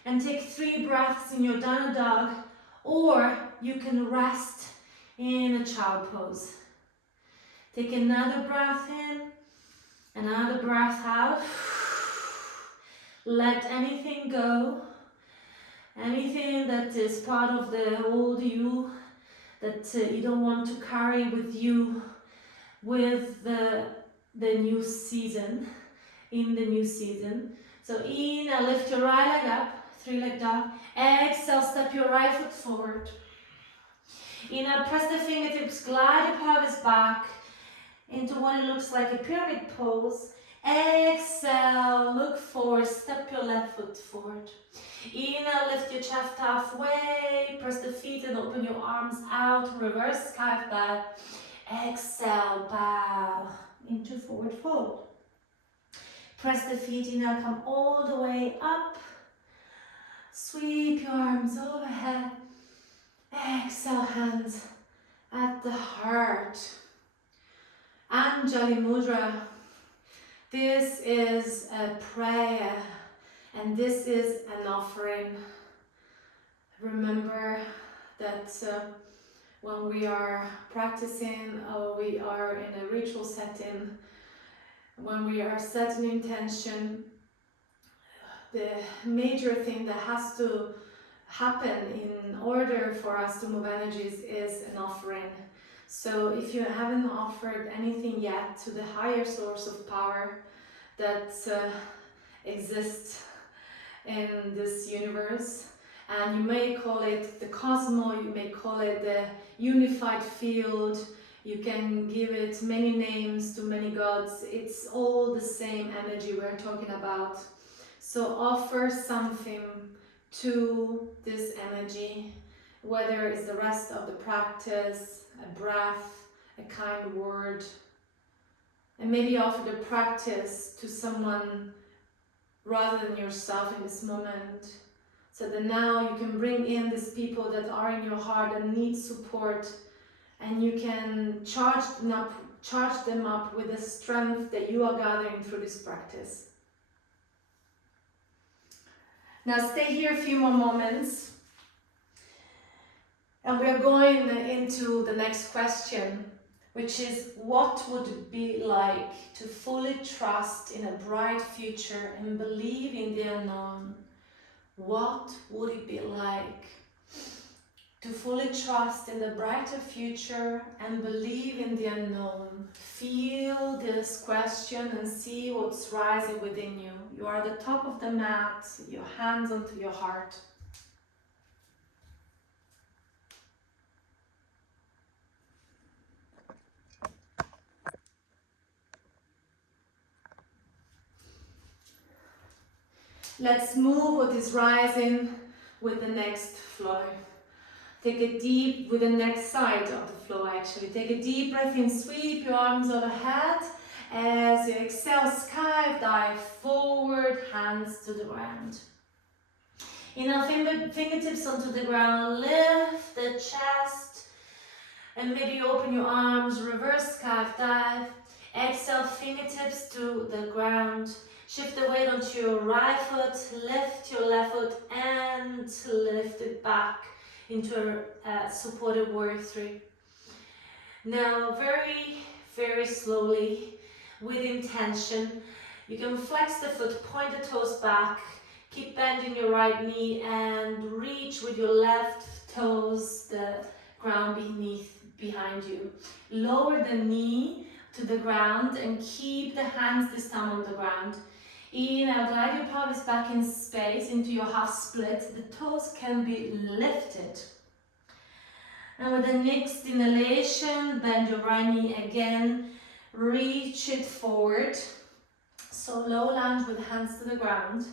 and take 3 breaths in your downward dog, or you can rest in a child pose. Take another breath in, another breath out. Let anything go, anything that is part of the old you that you don't want to carry with you with the new season, in the new season. So inhale, lift your right leg up, 3-leg dog. Exhale, step your right foot forward. Inhale, press the fingertips, glide your pelvis back into what it looks like a pyramid pose. Exhale, look forward, step your left foot forward. Inhale, lift your chest halfway, press the feet and open your arms out, reverse sky fly. Exhale, bow into forward fold. Press the feet, inhale, come all the way up. Sweep your arms overhead. Exhale, hands at the heart. Anjali Mudra. This is a prayer and this is an offering. Remember that when we are practicing or we are in a ritual setting, when we are setting intention, the major thing that has to happen in order for us to move energies is an offering. So if you haven't offered anything yet to the higher source of power that exists in this universe, and you may call it the cosmos, you may call it the unified field, you can give it many names to many gods, it's all the same energy we're talking about. So offer something to this energy, whether it's the rest of the practice, a breath, a kind word, and maybe offer the practice to someone rather than yourself in this moment, so that now you can bring in these people that are in your heart and need support, and you can charge them up with the strength that you are gathering through this practice. Now stay here a few more moments. And we're going into the next question, which is, what would it be like to fully trust in a bright future and believe in the unknown? What would it be like to fully trust in the brighter future and believe in the unknown? Feel this question and see what's rising within you. You are at the top of the mat, your hands onto your heart. Let's move what is rising with the next floor. Take a deep, with the next side of the floor actually. Take a deep breath in, sweep your arms overhead. As you exhale, sky dive forward, hands to the ground. Inhale, fingertips onto the ground, lift the chest, and maybe open your arms, reverse sky dive. Exhale, fingertips to the ground. Shift the weight onto your right foot, lift your left foot, and lift it back into a supported warrior 3. Now, very, very slowly, with intention, you can flex the foot, point the toes back, keep bending your right knee, and reach with your left toes the ground behind you. Lower the knee to the ground and keep the hands this time on the ground. Inhale, glide your pelvis back in space into your half split. The toes can be lifted. And with the next inhalation, bend your right knee again, reach it forward. So low lunge with hands to the ground.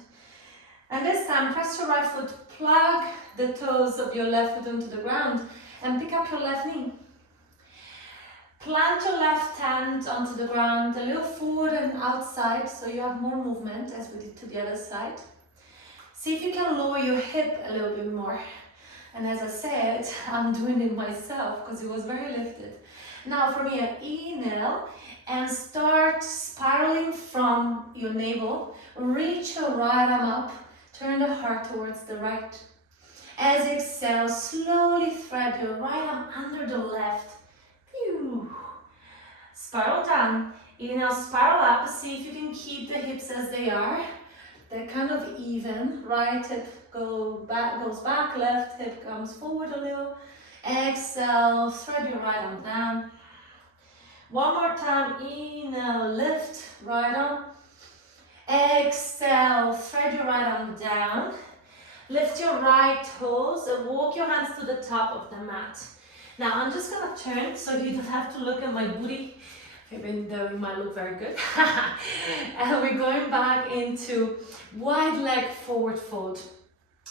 And this time, press your right foot, plug the toes of your left foot onto the ground, and pick up your left knee. Plant your left hand onto the ground, a little forward and outside, so you have more movement as we did to the other side. See if you can lower your hip a little bit more. And as I said, I'm doing it myself because it was very lifted. Now from here, inhale and start spiraling from your navel. Reach your right arm up, turn the heart towards the right. As you exhale, slowly thread your right arm under the left. Spiral down. Inhale, spiral up. See if you can keep the hips as they are. They're kind of even. Right hip goes back, left hip comes forward a little. Exhale, thread your right arm down. One more time. Inhale, lift, right arm. Exhale, thread your right arm down. Lift your right toes and walk your hands to the top of the mat. Now I'm just gonna turn so you don't have to look at my booty, even though it might look very good. And we're going back into wide leg forward fold.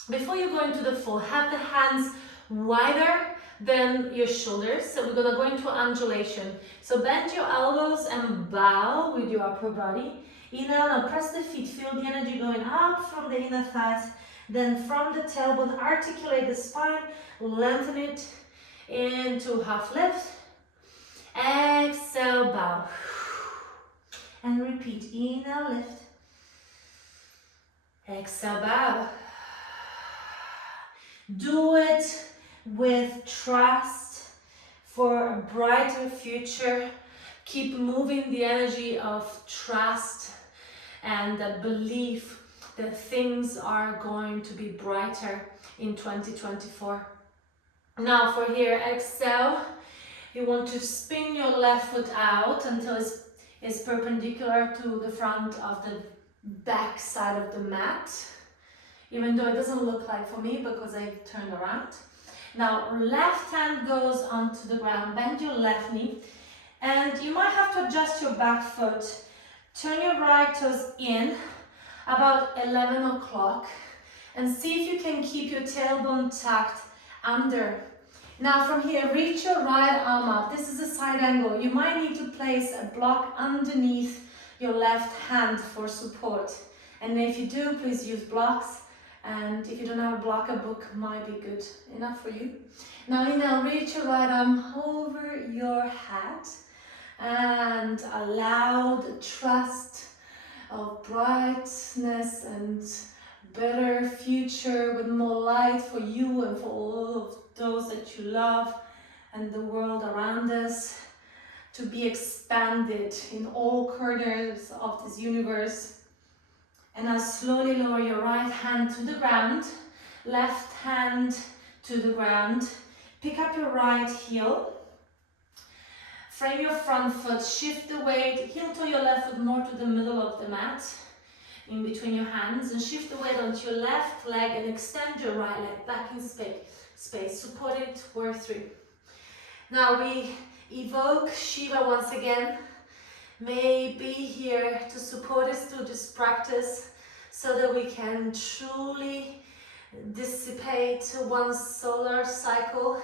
Before you go into the fold, have the hands wider than your shoulders. So we're gonna go into undulation. So bend your elbows and bow with your upper body. Inhale and press the feet, feel the energy going up from the inner thighs. Then from the tailbone, articulate the spine, lengthen it into half lift. Exhale, bow. And repeat. Inhale, lift. Exhale, bow. Do it with trust for a brighter future. Keep moving the energy of trust and the belief that things are going to be brighter in 2024. Now for here, exhale. You want to spin your left foot out until it's perpendicular to the front of the back side of the mat. Even though it doesn't look like for me because I turned around. Now left hand goes onto the ground, bend your left knee. And you might have to adjust your back foot. Turn your right toes in about 11 o'clock and see if you can keep your tailbone tucked under. Now from here, reach your right arm up. This is a side angle. You might need to place a block underneath your left hand for support. And if you do, please use blocks. And if you don't have a block, a book might be good enough for you. Now inhale, reach your right arm over your head and allow the trust of brightness and better future with more light for you and for all of those that you love and the world around us to be expanded in all corners of this universe. And now slowly lower your right hand to the ground, left hand to the ground. Pick up your right heel. Frame your front foot, shift the weight, heel to your left foot more to the middle of the mat, in between your hands, and shift the weight onto your left leg and extend your right leg back in space. Support it, warrior 3. Now we evoke Shiva once again. May be here to support us through this practice so that we can truly dissipate one solar cycle,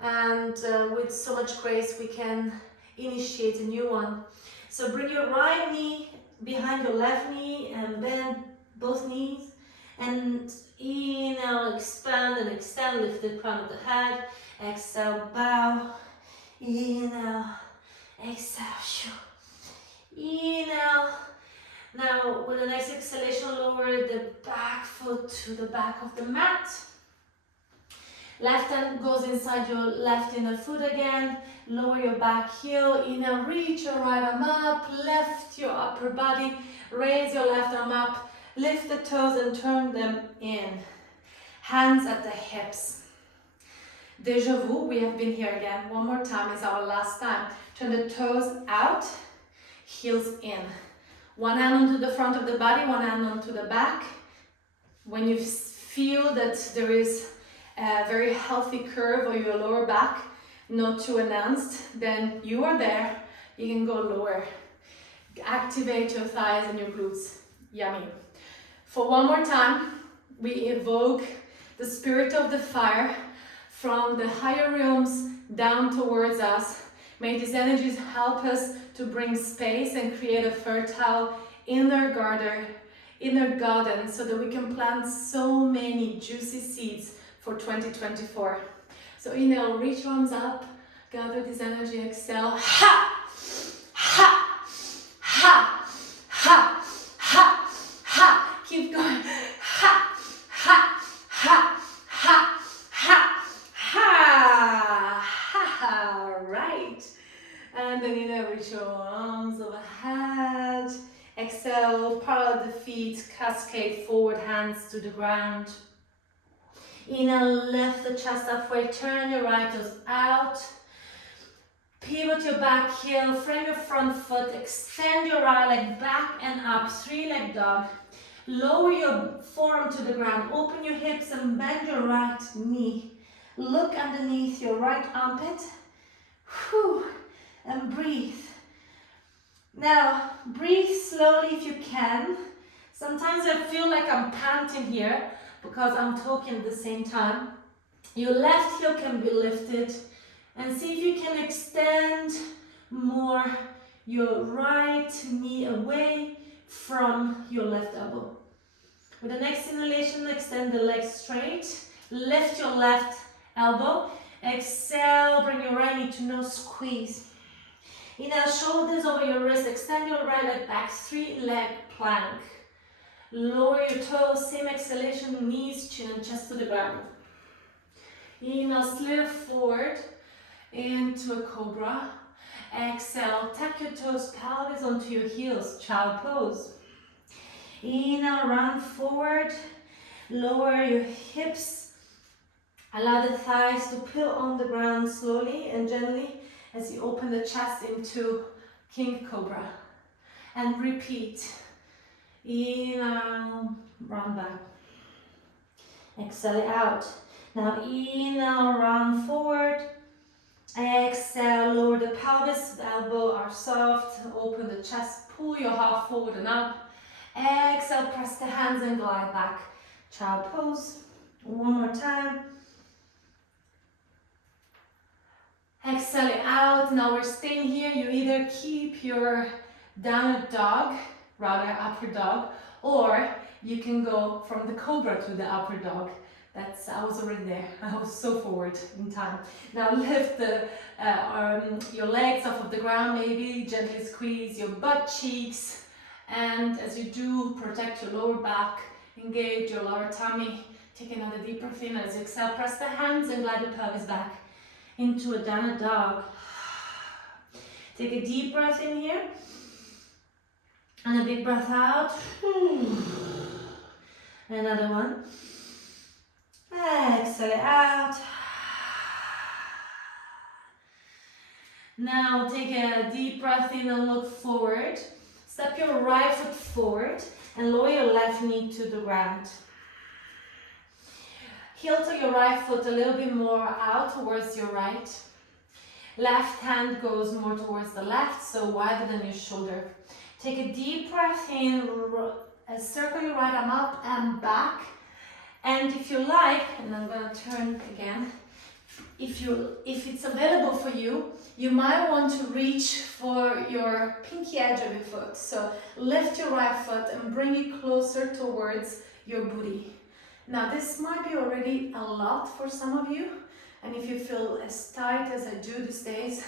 and with so much grace we can initiate a new one. So bring your right knee behind your left knee and bend both knees, and inhale, expand and extend, lift the crown of the head. Exhale, bow. Inhale, exhale, inhale. Now with the next exhalation, lower the back foot to the back of the mat. Left hand goes inside your left inner foot again. Lower your back heel. Inhale, reach your right arm up. Lift your upper body. Raise your left arm up. Lift the toes and turn them in. Hands at the hips. Deja vu, we have been here again. One more time, is our last time. Turn the toes out, heels in. One hand onto the front of the body, one hand onto the back. When you feel that there is a very healthy curve of your lower back, not too enhanced, then you are there. You can go lower. Activate your thighs and your glutes. Yummy. For one more time, we evoke the spirit of the fire from the higher realms down towards us. May these energies help us to bring space and create a fertile inner garden so that we can plant so many juicy seeds for 2024. So inhale, reach arms up, gather this energy, exhale, ha, ha, ha, ha, ha, ha, keep going, ha, ha, ha, ha, ha, ha, ha, right. And then inhale, reach your arms overhead, exhale, parallel the feet, cascade forward, hands to the ground. Inhale, lift the chest halfway, turn your right toes out. Pivot your back heel, frame your front foot, extend your right leg back and up, three-leg dog. Lower your forearm to the ground, open your hips and bend your right knee. Look underneath your right armpit. Whew, and breathe. Now, breathe slowly if you can. Sometimes I feel like I'm panting here because I'm talking at the same time. Your left heel can be lifted, and see if you can extend more your right knee away from your left elbow. With the next inhalation, extend the legs straight. Lift your left elbow. Exhale, bring your right knee to no squeeze. Inhale, shoulders over your wrist. Extend your right leg back, three-leg plank. Lower your toes, same exhalation, knees, chin and chest to the ground. Inhale, slither forward into a cobra. Exhale, tuck your toes, pelvis onto your heels, child pose. Inhale, round forward, lower your hips. Allow the thighs to peel on the ground slowly and gently as you open the chest into King Cobra. And repeat. Inhale, round back. Exhale out. Now inhale, round forward. Exhale, lower the pelvis, the elbows are soft. Open the chest, pull your heart forward and up. Exhale, press the hands and glide back. Child pose. One more time. Exhale out. Now we're staying here. You either keep your downward dog, rather upper dog, or you can go from the cobra to the upper dog. I was already there. I was so forward in time. Now lift your legs off of the ground, maybe gently squeeze your butt cheeks, and as you do, protect your lower back, engage your lower tummy. Take another deep breath in. As you exhale, press the hands and glide the pelvis back into a downward dog. Take a deep breath in here. And a big breath out. Another one. Exhale out. Now take a deep breath in and look forward. Step your right foot forward and lower your left knee to the ground. Heel to your right foot a little bit more out towards your right. Left hand goes more towards the left, so wider than your shoulder. Take a deep breath in, circle your right arm up and back, And if you like, and I'm gonna turn again, if it's available for you, you might want to reach for your pinky edge of your foot. So lift your right foot and bring it closer towards your booty. Now this might be already a lot for some of you, and if you feel as tight as I do these days,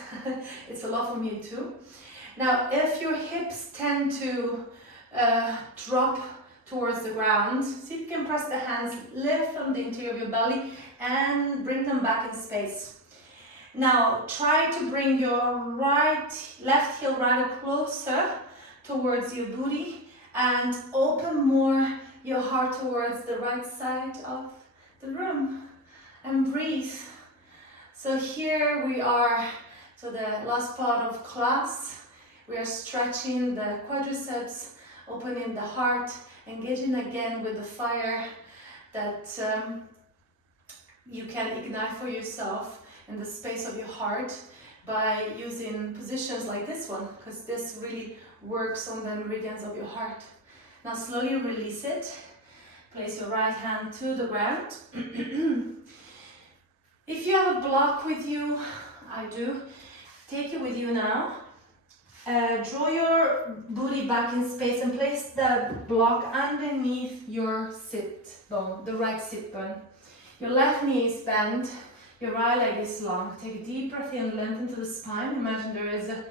it's a lot for me too. Now if your hips tend to drop towards the ground, see if you can press the hands, lift from the interior of your belly and bring them back in space. Now try to bring your left heel rather closer towards your booty and open more your heart towards the right side of the room and breathe. So here we are to the last part of class. We are stretching the quadriceps, opening the heart, engaging again with the fire that you can ignite for yourself in the space of your heart by using positions like this one, because this really works on the meridians of your heart. Now slowly release it. Place your right hand to the ground. If you have a block with you, I do, take it with you now. Draw your booty back in space and place the block underneath your sit bone, the right sit bone. Your left knee is bent, your right leg is long. Take a deep breath in, lengthen to the spine. Imagine there is a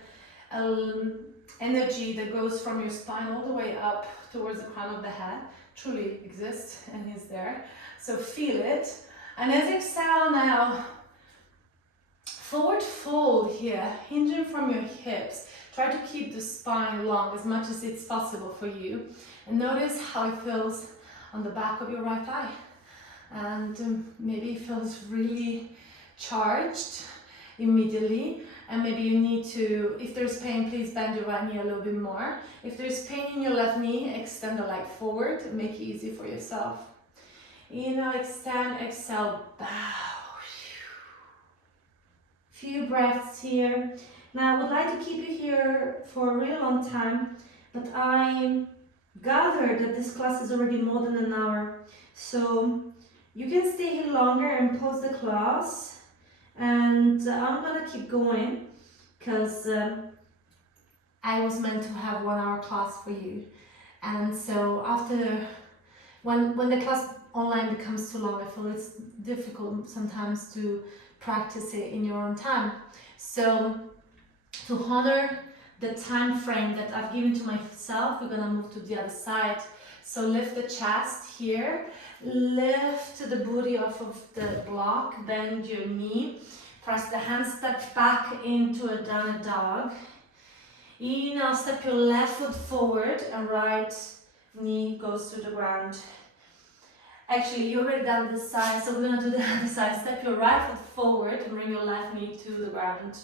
energy that goes from your spine all the way up towards the crown of the head. Truly exists and is there. So feel it. And as you exhale now, forward fold here, hinging from your hips. Try to keep the spine long as much as it's possible for you. And notice how it feels on the back of your right thigh. And maybe it feels really charged immediately. And maybe you need to, if there's pain, please bend your right knee a little bit more. If there's pain in your left knee, extend the leg forward and make it easy for yourself. Inhale, extend, exhale, bow. Few breaths here. Now I would like to keep you here for a really long time, but I gathered that this class is already more than an hour. So you can stay here longer and pause the class. And I'm gonna keep going because I was meant to have 1 hour class for you. And so after, when the class online becomes too long, I feel it's difficult sometimes to practice it in your own time. So to honor the time frame that I've given to myself, we're gonna move to the other side. So lift the chest here, lift the booty off of the block, bend your knee, press the hands, step back into a downward dog. Inhale, step your left foot forward and right knee goes to the ground. Actually, you already done this side, so we're gonna do the other side. Step your right foot forward and bring your left knee to the ground.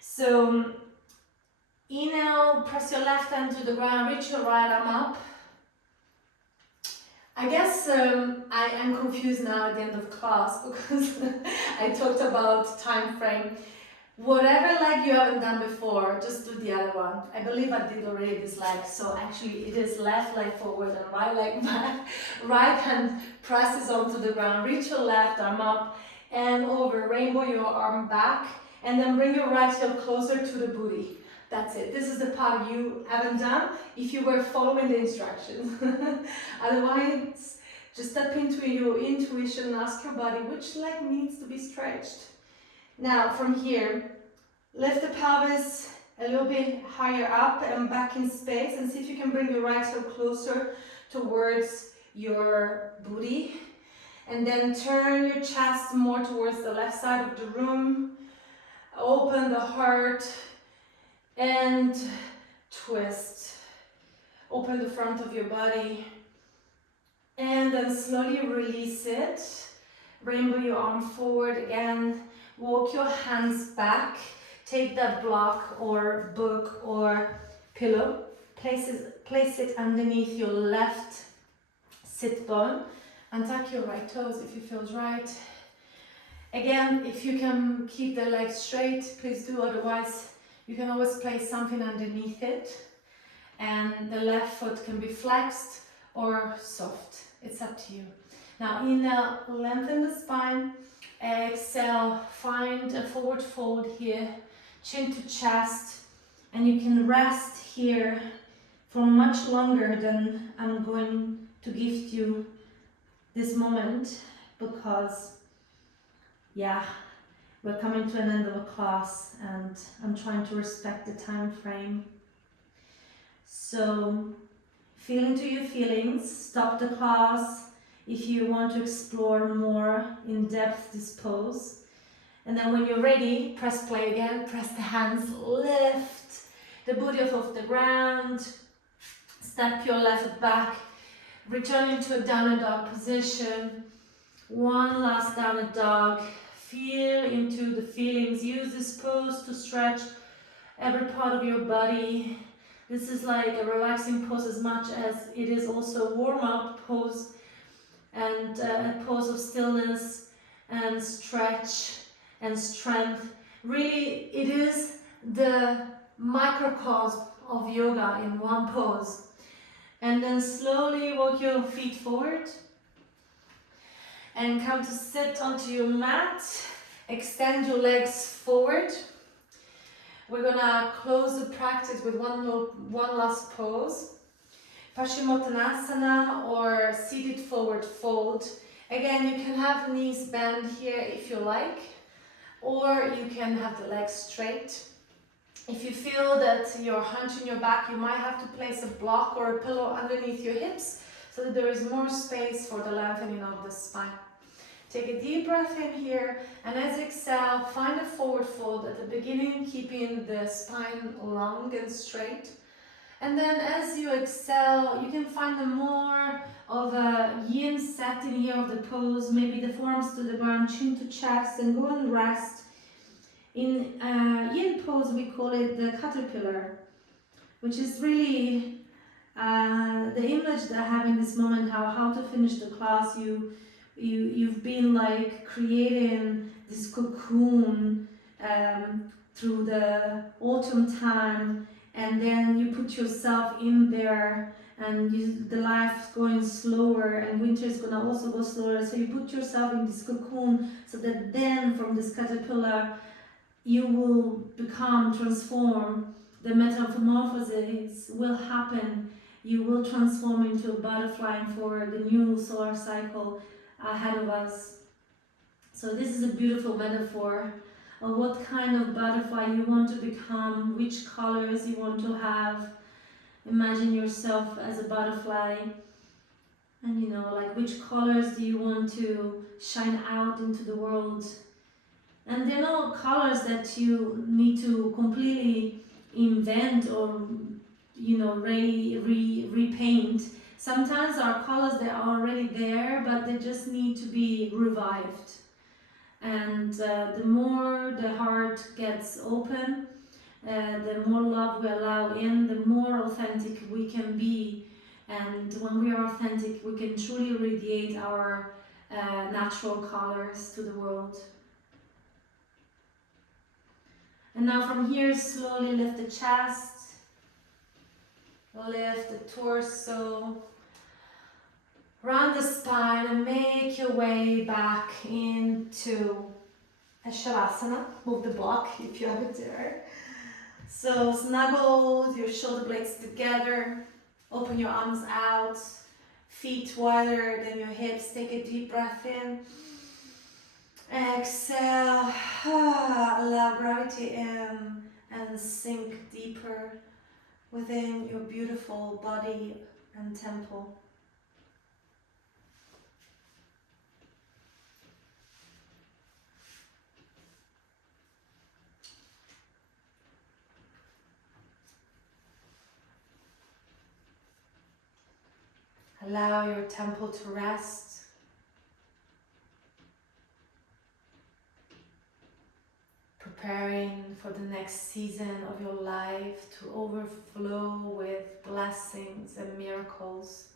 So inhale, press your left hand to the ground, reach your right arm up. I guess I am confused now at the end of class because I talked about time frame. Whatever leg you haven't done before, just do the other one. I believe I did already this leg, so actually it is left leg forward and right leg back. Right hand presses onto the ground, reach your left arm up and over, rainbow your arm back, and then bring your right heel closer to the booty. That's it. This is the part you haven't done if you were following the instructions. Otherwise, just step into your intuition and ask your body which leg needs to be stretched. Now from here, lift the pelvis a little bit higher up and back in space and see if you can bring your right heel closer towards your booty. And then turn your chest more towards the left side of the room. Open the heart and twist. Open the front of your body and then slowly release it. Rainbow your arm forward again. Walk your hands back. Take that block or book or pillow. Place it underneath your left sit bone. And tuck your right toes if it feels right. Again, if you can keep the legs straight, please do. Otherwise, you can always place something underneath it. And the left foot can be flexed or soft. It's up to you. Now inhale, lengthen the spine. Exhale, find a forward fold here, chin to chest, and you can rest here for much longer than I'm going to gift you this moment, because yeah, we're coming to an end of a class and I'm trying to respect the time frame. So feel into your feelings, stop the class if you want to explore more in depth this pose. And then when you're ready, press play again, press the hands, lift the booty off the ground, step your left foot back, return into a downward dog position. One last downward dog. Feel into the feelings. Use this pose to stretch every part of your body. This is like a relaxing pose as much as it is also a warm-up pose and a pose of stillness and stretch and strength. Really, it is the microcosm of yoga in one pose. And then slowly walk your feet forward and come to sit onto your mat. Extend your legs forward. We're gonna close the practice with one last pose. Paschimottanasana, or seated forward fold. Again, you can have knees bent here if you like, or you can have the legs straight. If you feel that you're hunching your back, you might have to place a block or a pillow underneath your hips so that there is more space for the lengthening of the spine. Take a deep breath in here, and as you exhale, find a forward fold at the beginning, keeping the spine long and straight. And then as you exhale, you can find a more of a yin setting here of the pose, maybe the forearms to the ground, chin to chest, and go and rest. In yin pose, we call it the caterpillar, which is really the image that I have in this moment, how to finish the class. You've been like creating this cocoon through the autumn time, and then you put yourself in there, and the life's going slower, and winter is gonna also go slower, so you put yourself in this cocoon so that then from this caterpillar you will become transformed. The metamorphosis will happen. You will transform into a butterfly for the new solar cycle ahead of us. So this is a beautiful metaphor of what kind of butterfly you want to become, which colors you want to have. Imagine yourself as a butterfly, and like which colors do you want to shine out into the world. And they're not colors that you need to completely invent or repaint. Sometimes our colors, they are already there, but they just need to be revived. And the more the heart gets open, the more love we allow in, the more authentic we can be. And when we are authentic, we can truly radiate our natural colors to the world. And now from here, slowly lift the chest, lift the torso, round the spine, and make your way back into a Shavasana. Move the block if you have it there. So snuggle your shoulder blades together, open your arms out, feet wider than your hips. Take a deep breath in. Exhale, allow gravity in and sink deeper within your beautiful body and temple. Allow your temple to rest. Preparing for the next season of your life to overflow with blessings and miracles.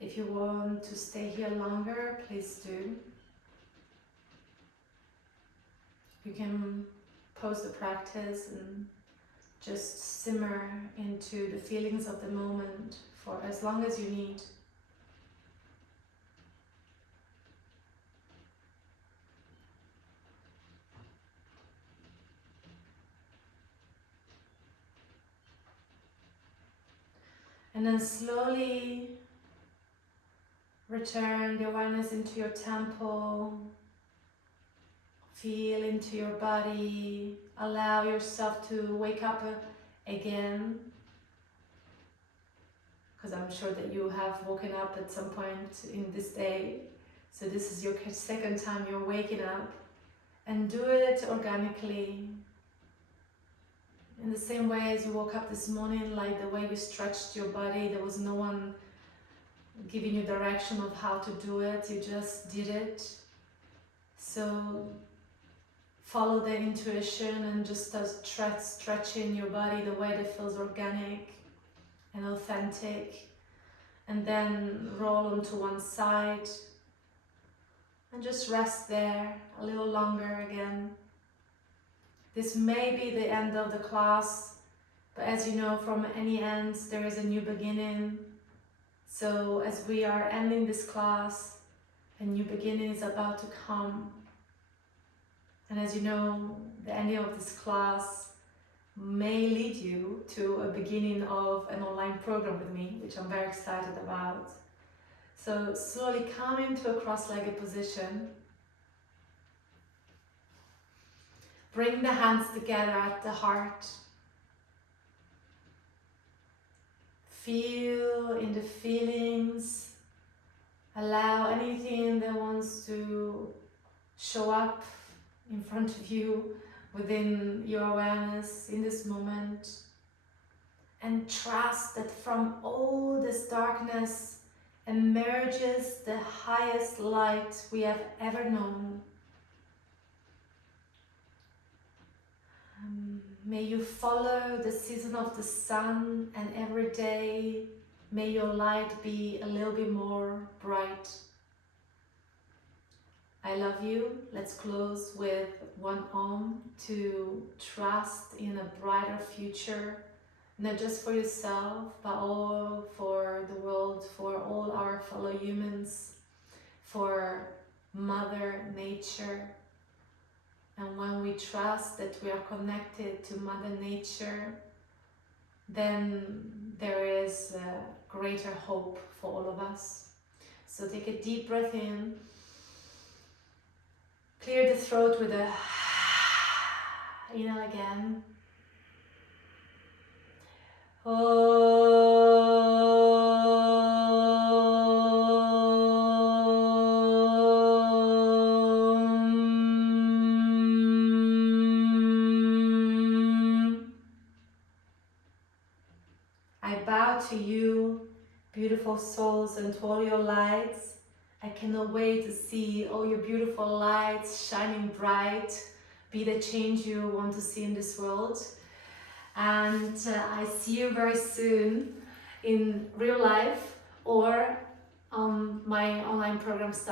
If you want to stay here longer, please do. You can pause the practice and just simmer into the feelings of the moment for as long as you need. And then slowly return the awareness into your temple. Feel into your body. Allow yourself to wake up again. Because I'm sure that you have woken up at some point in this day. So this is your second time you're waking up. And do it organically. In the same way as you woke up this morning, like the way you stretched your body, there was no one giving you direction of how to do it, you just did it. So follow the intuition and just start stretching your body the way that feels organic and authentic. And then roll onto one side and just rest there a little longer again. This may be the end of the class, but as you know, from any end there is a new beginning. So as we are ending this class, a new beginning is about to come. And as you know, the ending of this class may lead you to a beginning of an online program with me, which I'm very excited about. So slowly come into a cross-legged position. Bring the hands together at the heart. Feel in the feelings. Allow anything that wants to show up in front of you within your awareness in this moment. And trust that from all this darkness emerges the highest light we have ever known. May you follow the season of the sun, and every day may your light be a little bit more bright. I love you. Let's close with one Om to trust in a brighter future, not just for yourself, but all for the world, for all our fellow humans, for Mother Nature. And when we trust that we are connected to Mother Nature, then there is a greater hope for all of us. So take a deep breath in. Clear the throat with a inhale again. I bow to you, beautiful souls, and to all your lights. I cannot wait to see all your beautiful lights shining bright, be the change you want to see in this world. And I see you very soon in real life or on my online program starting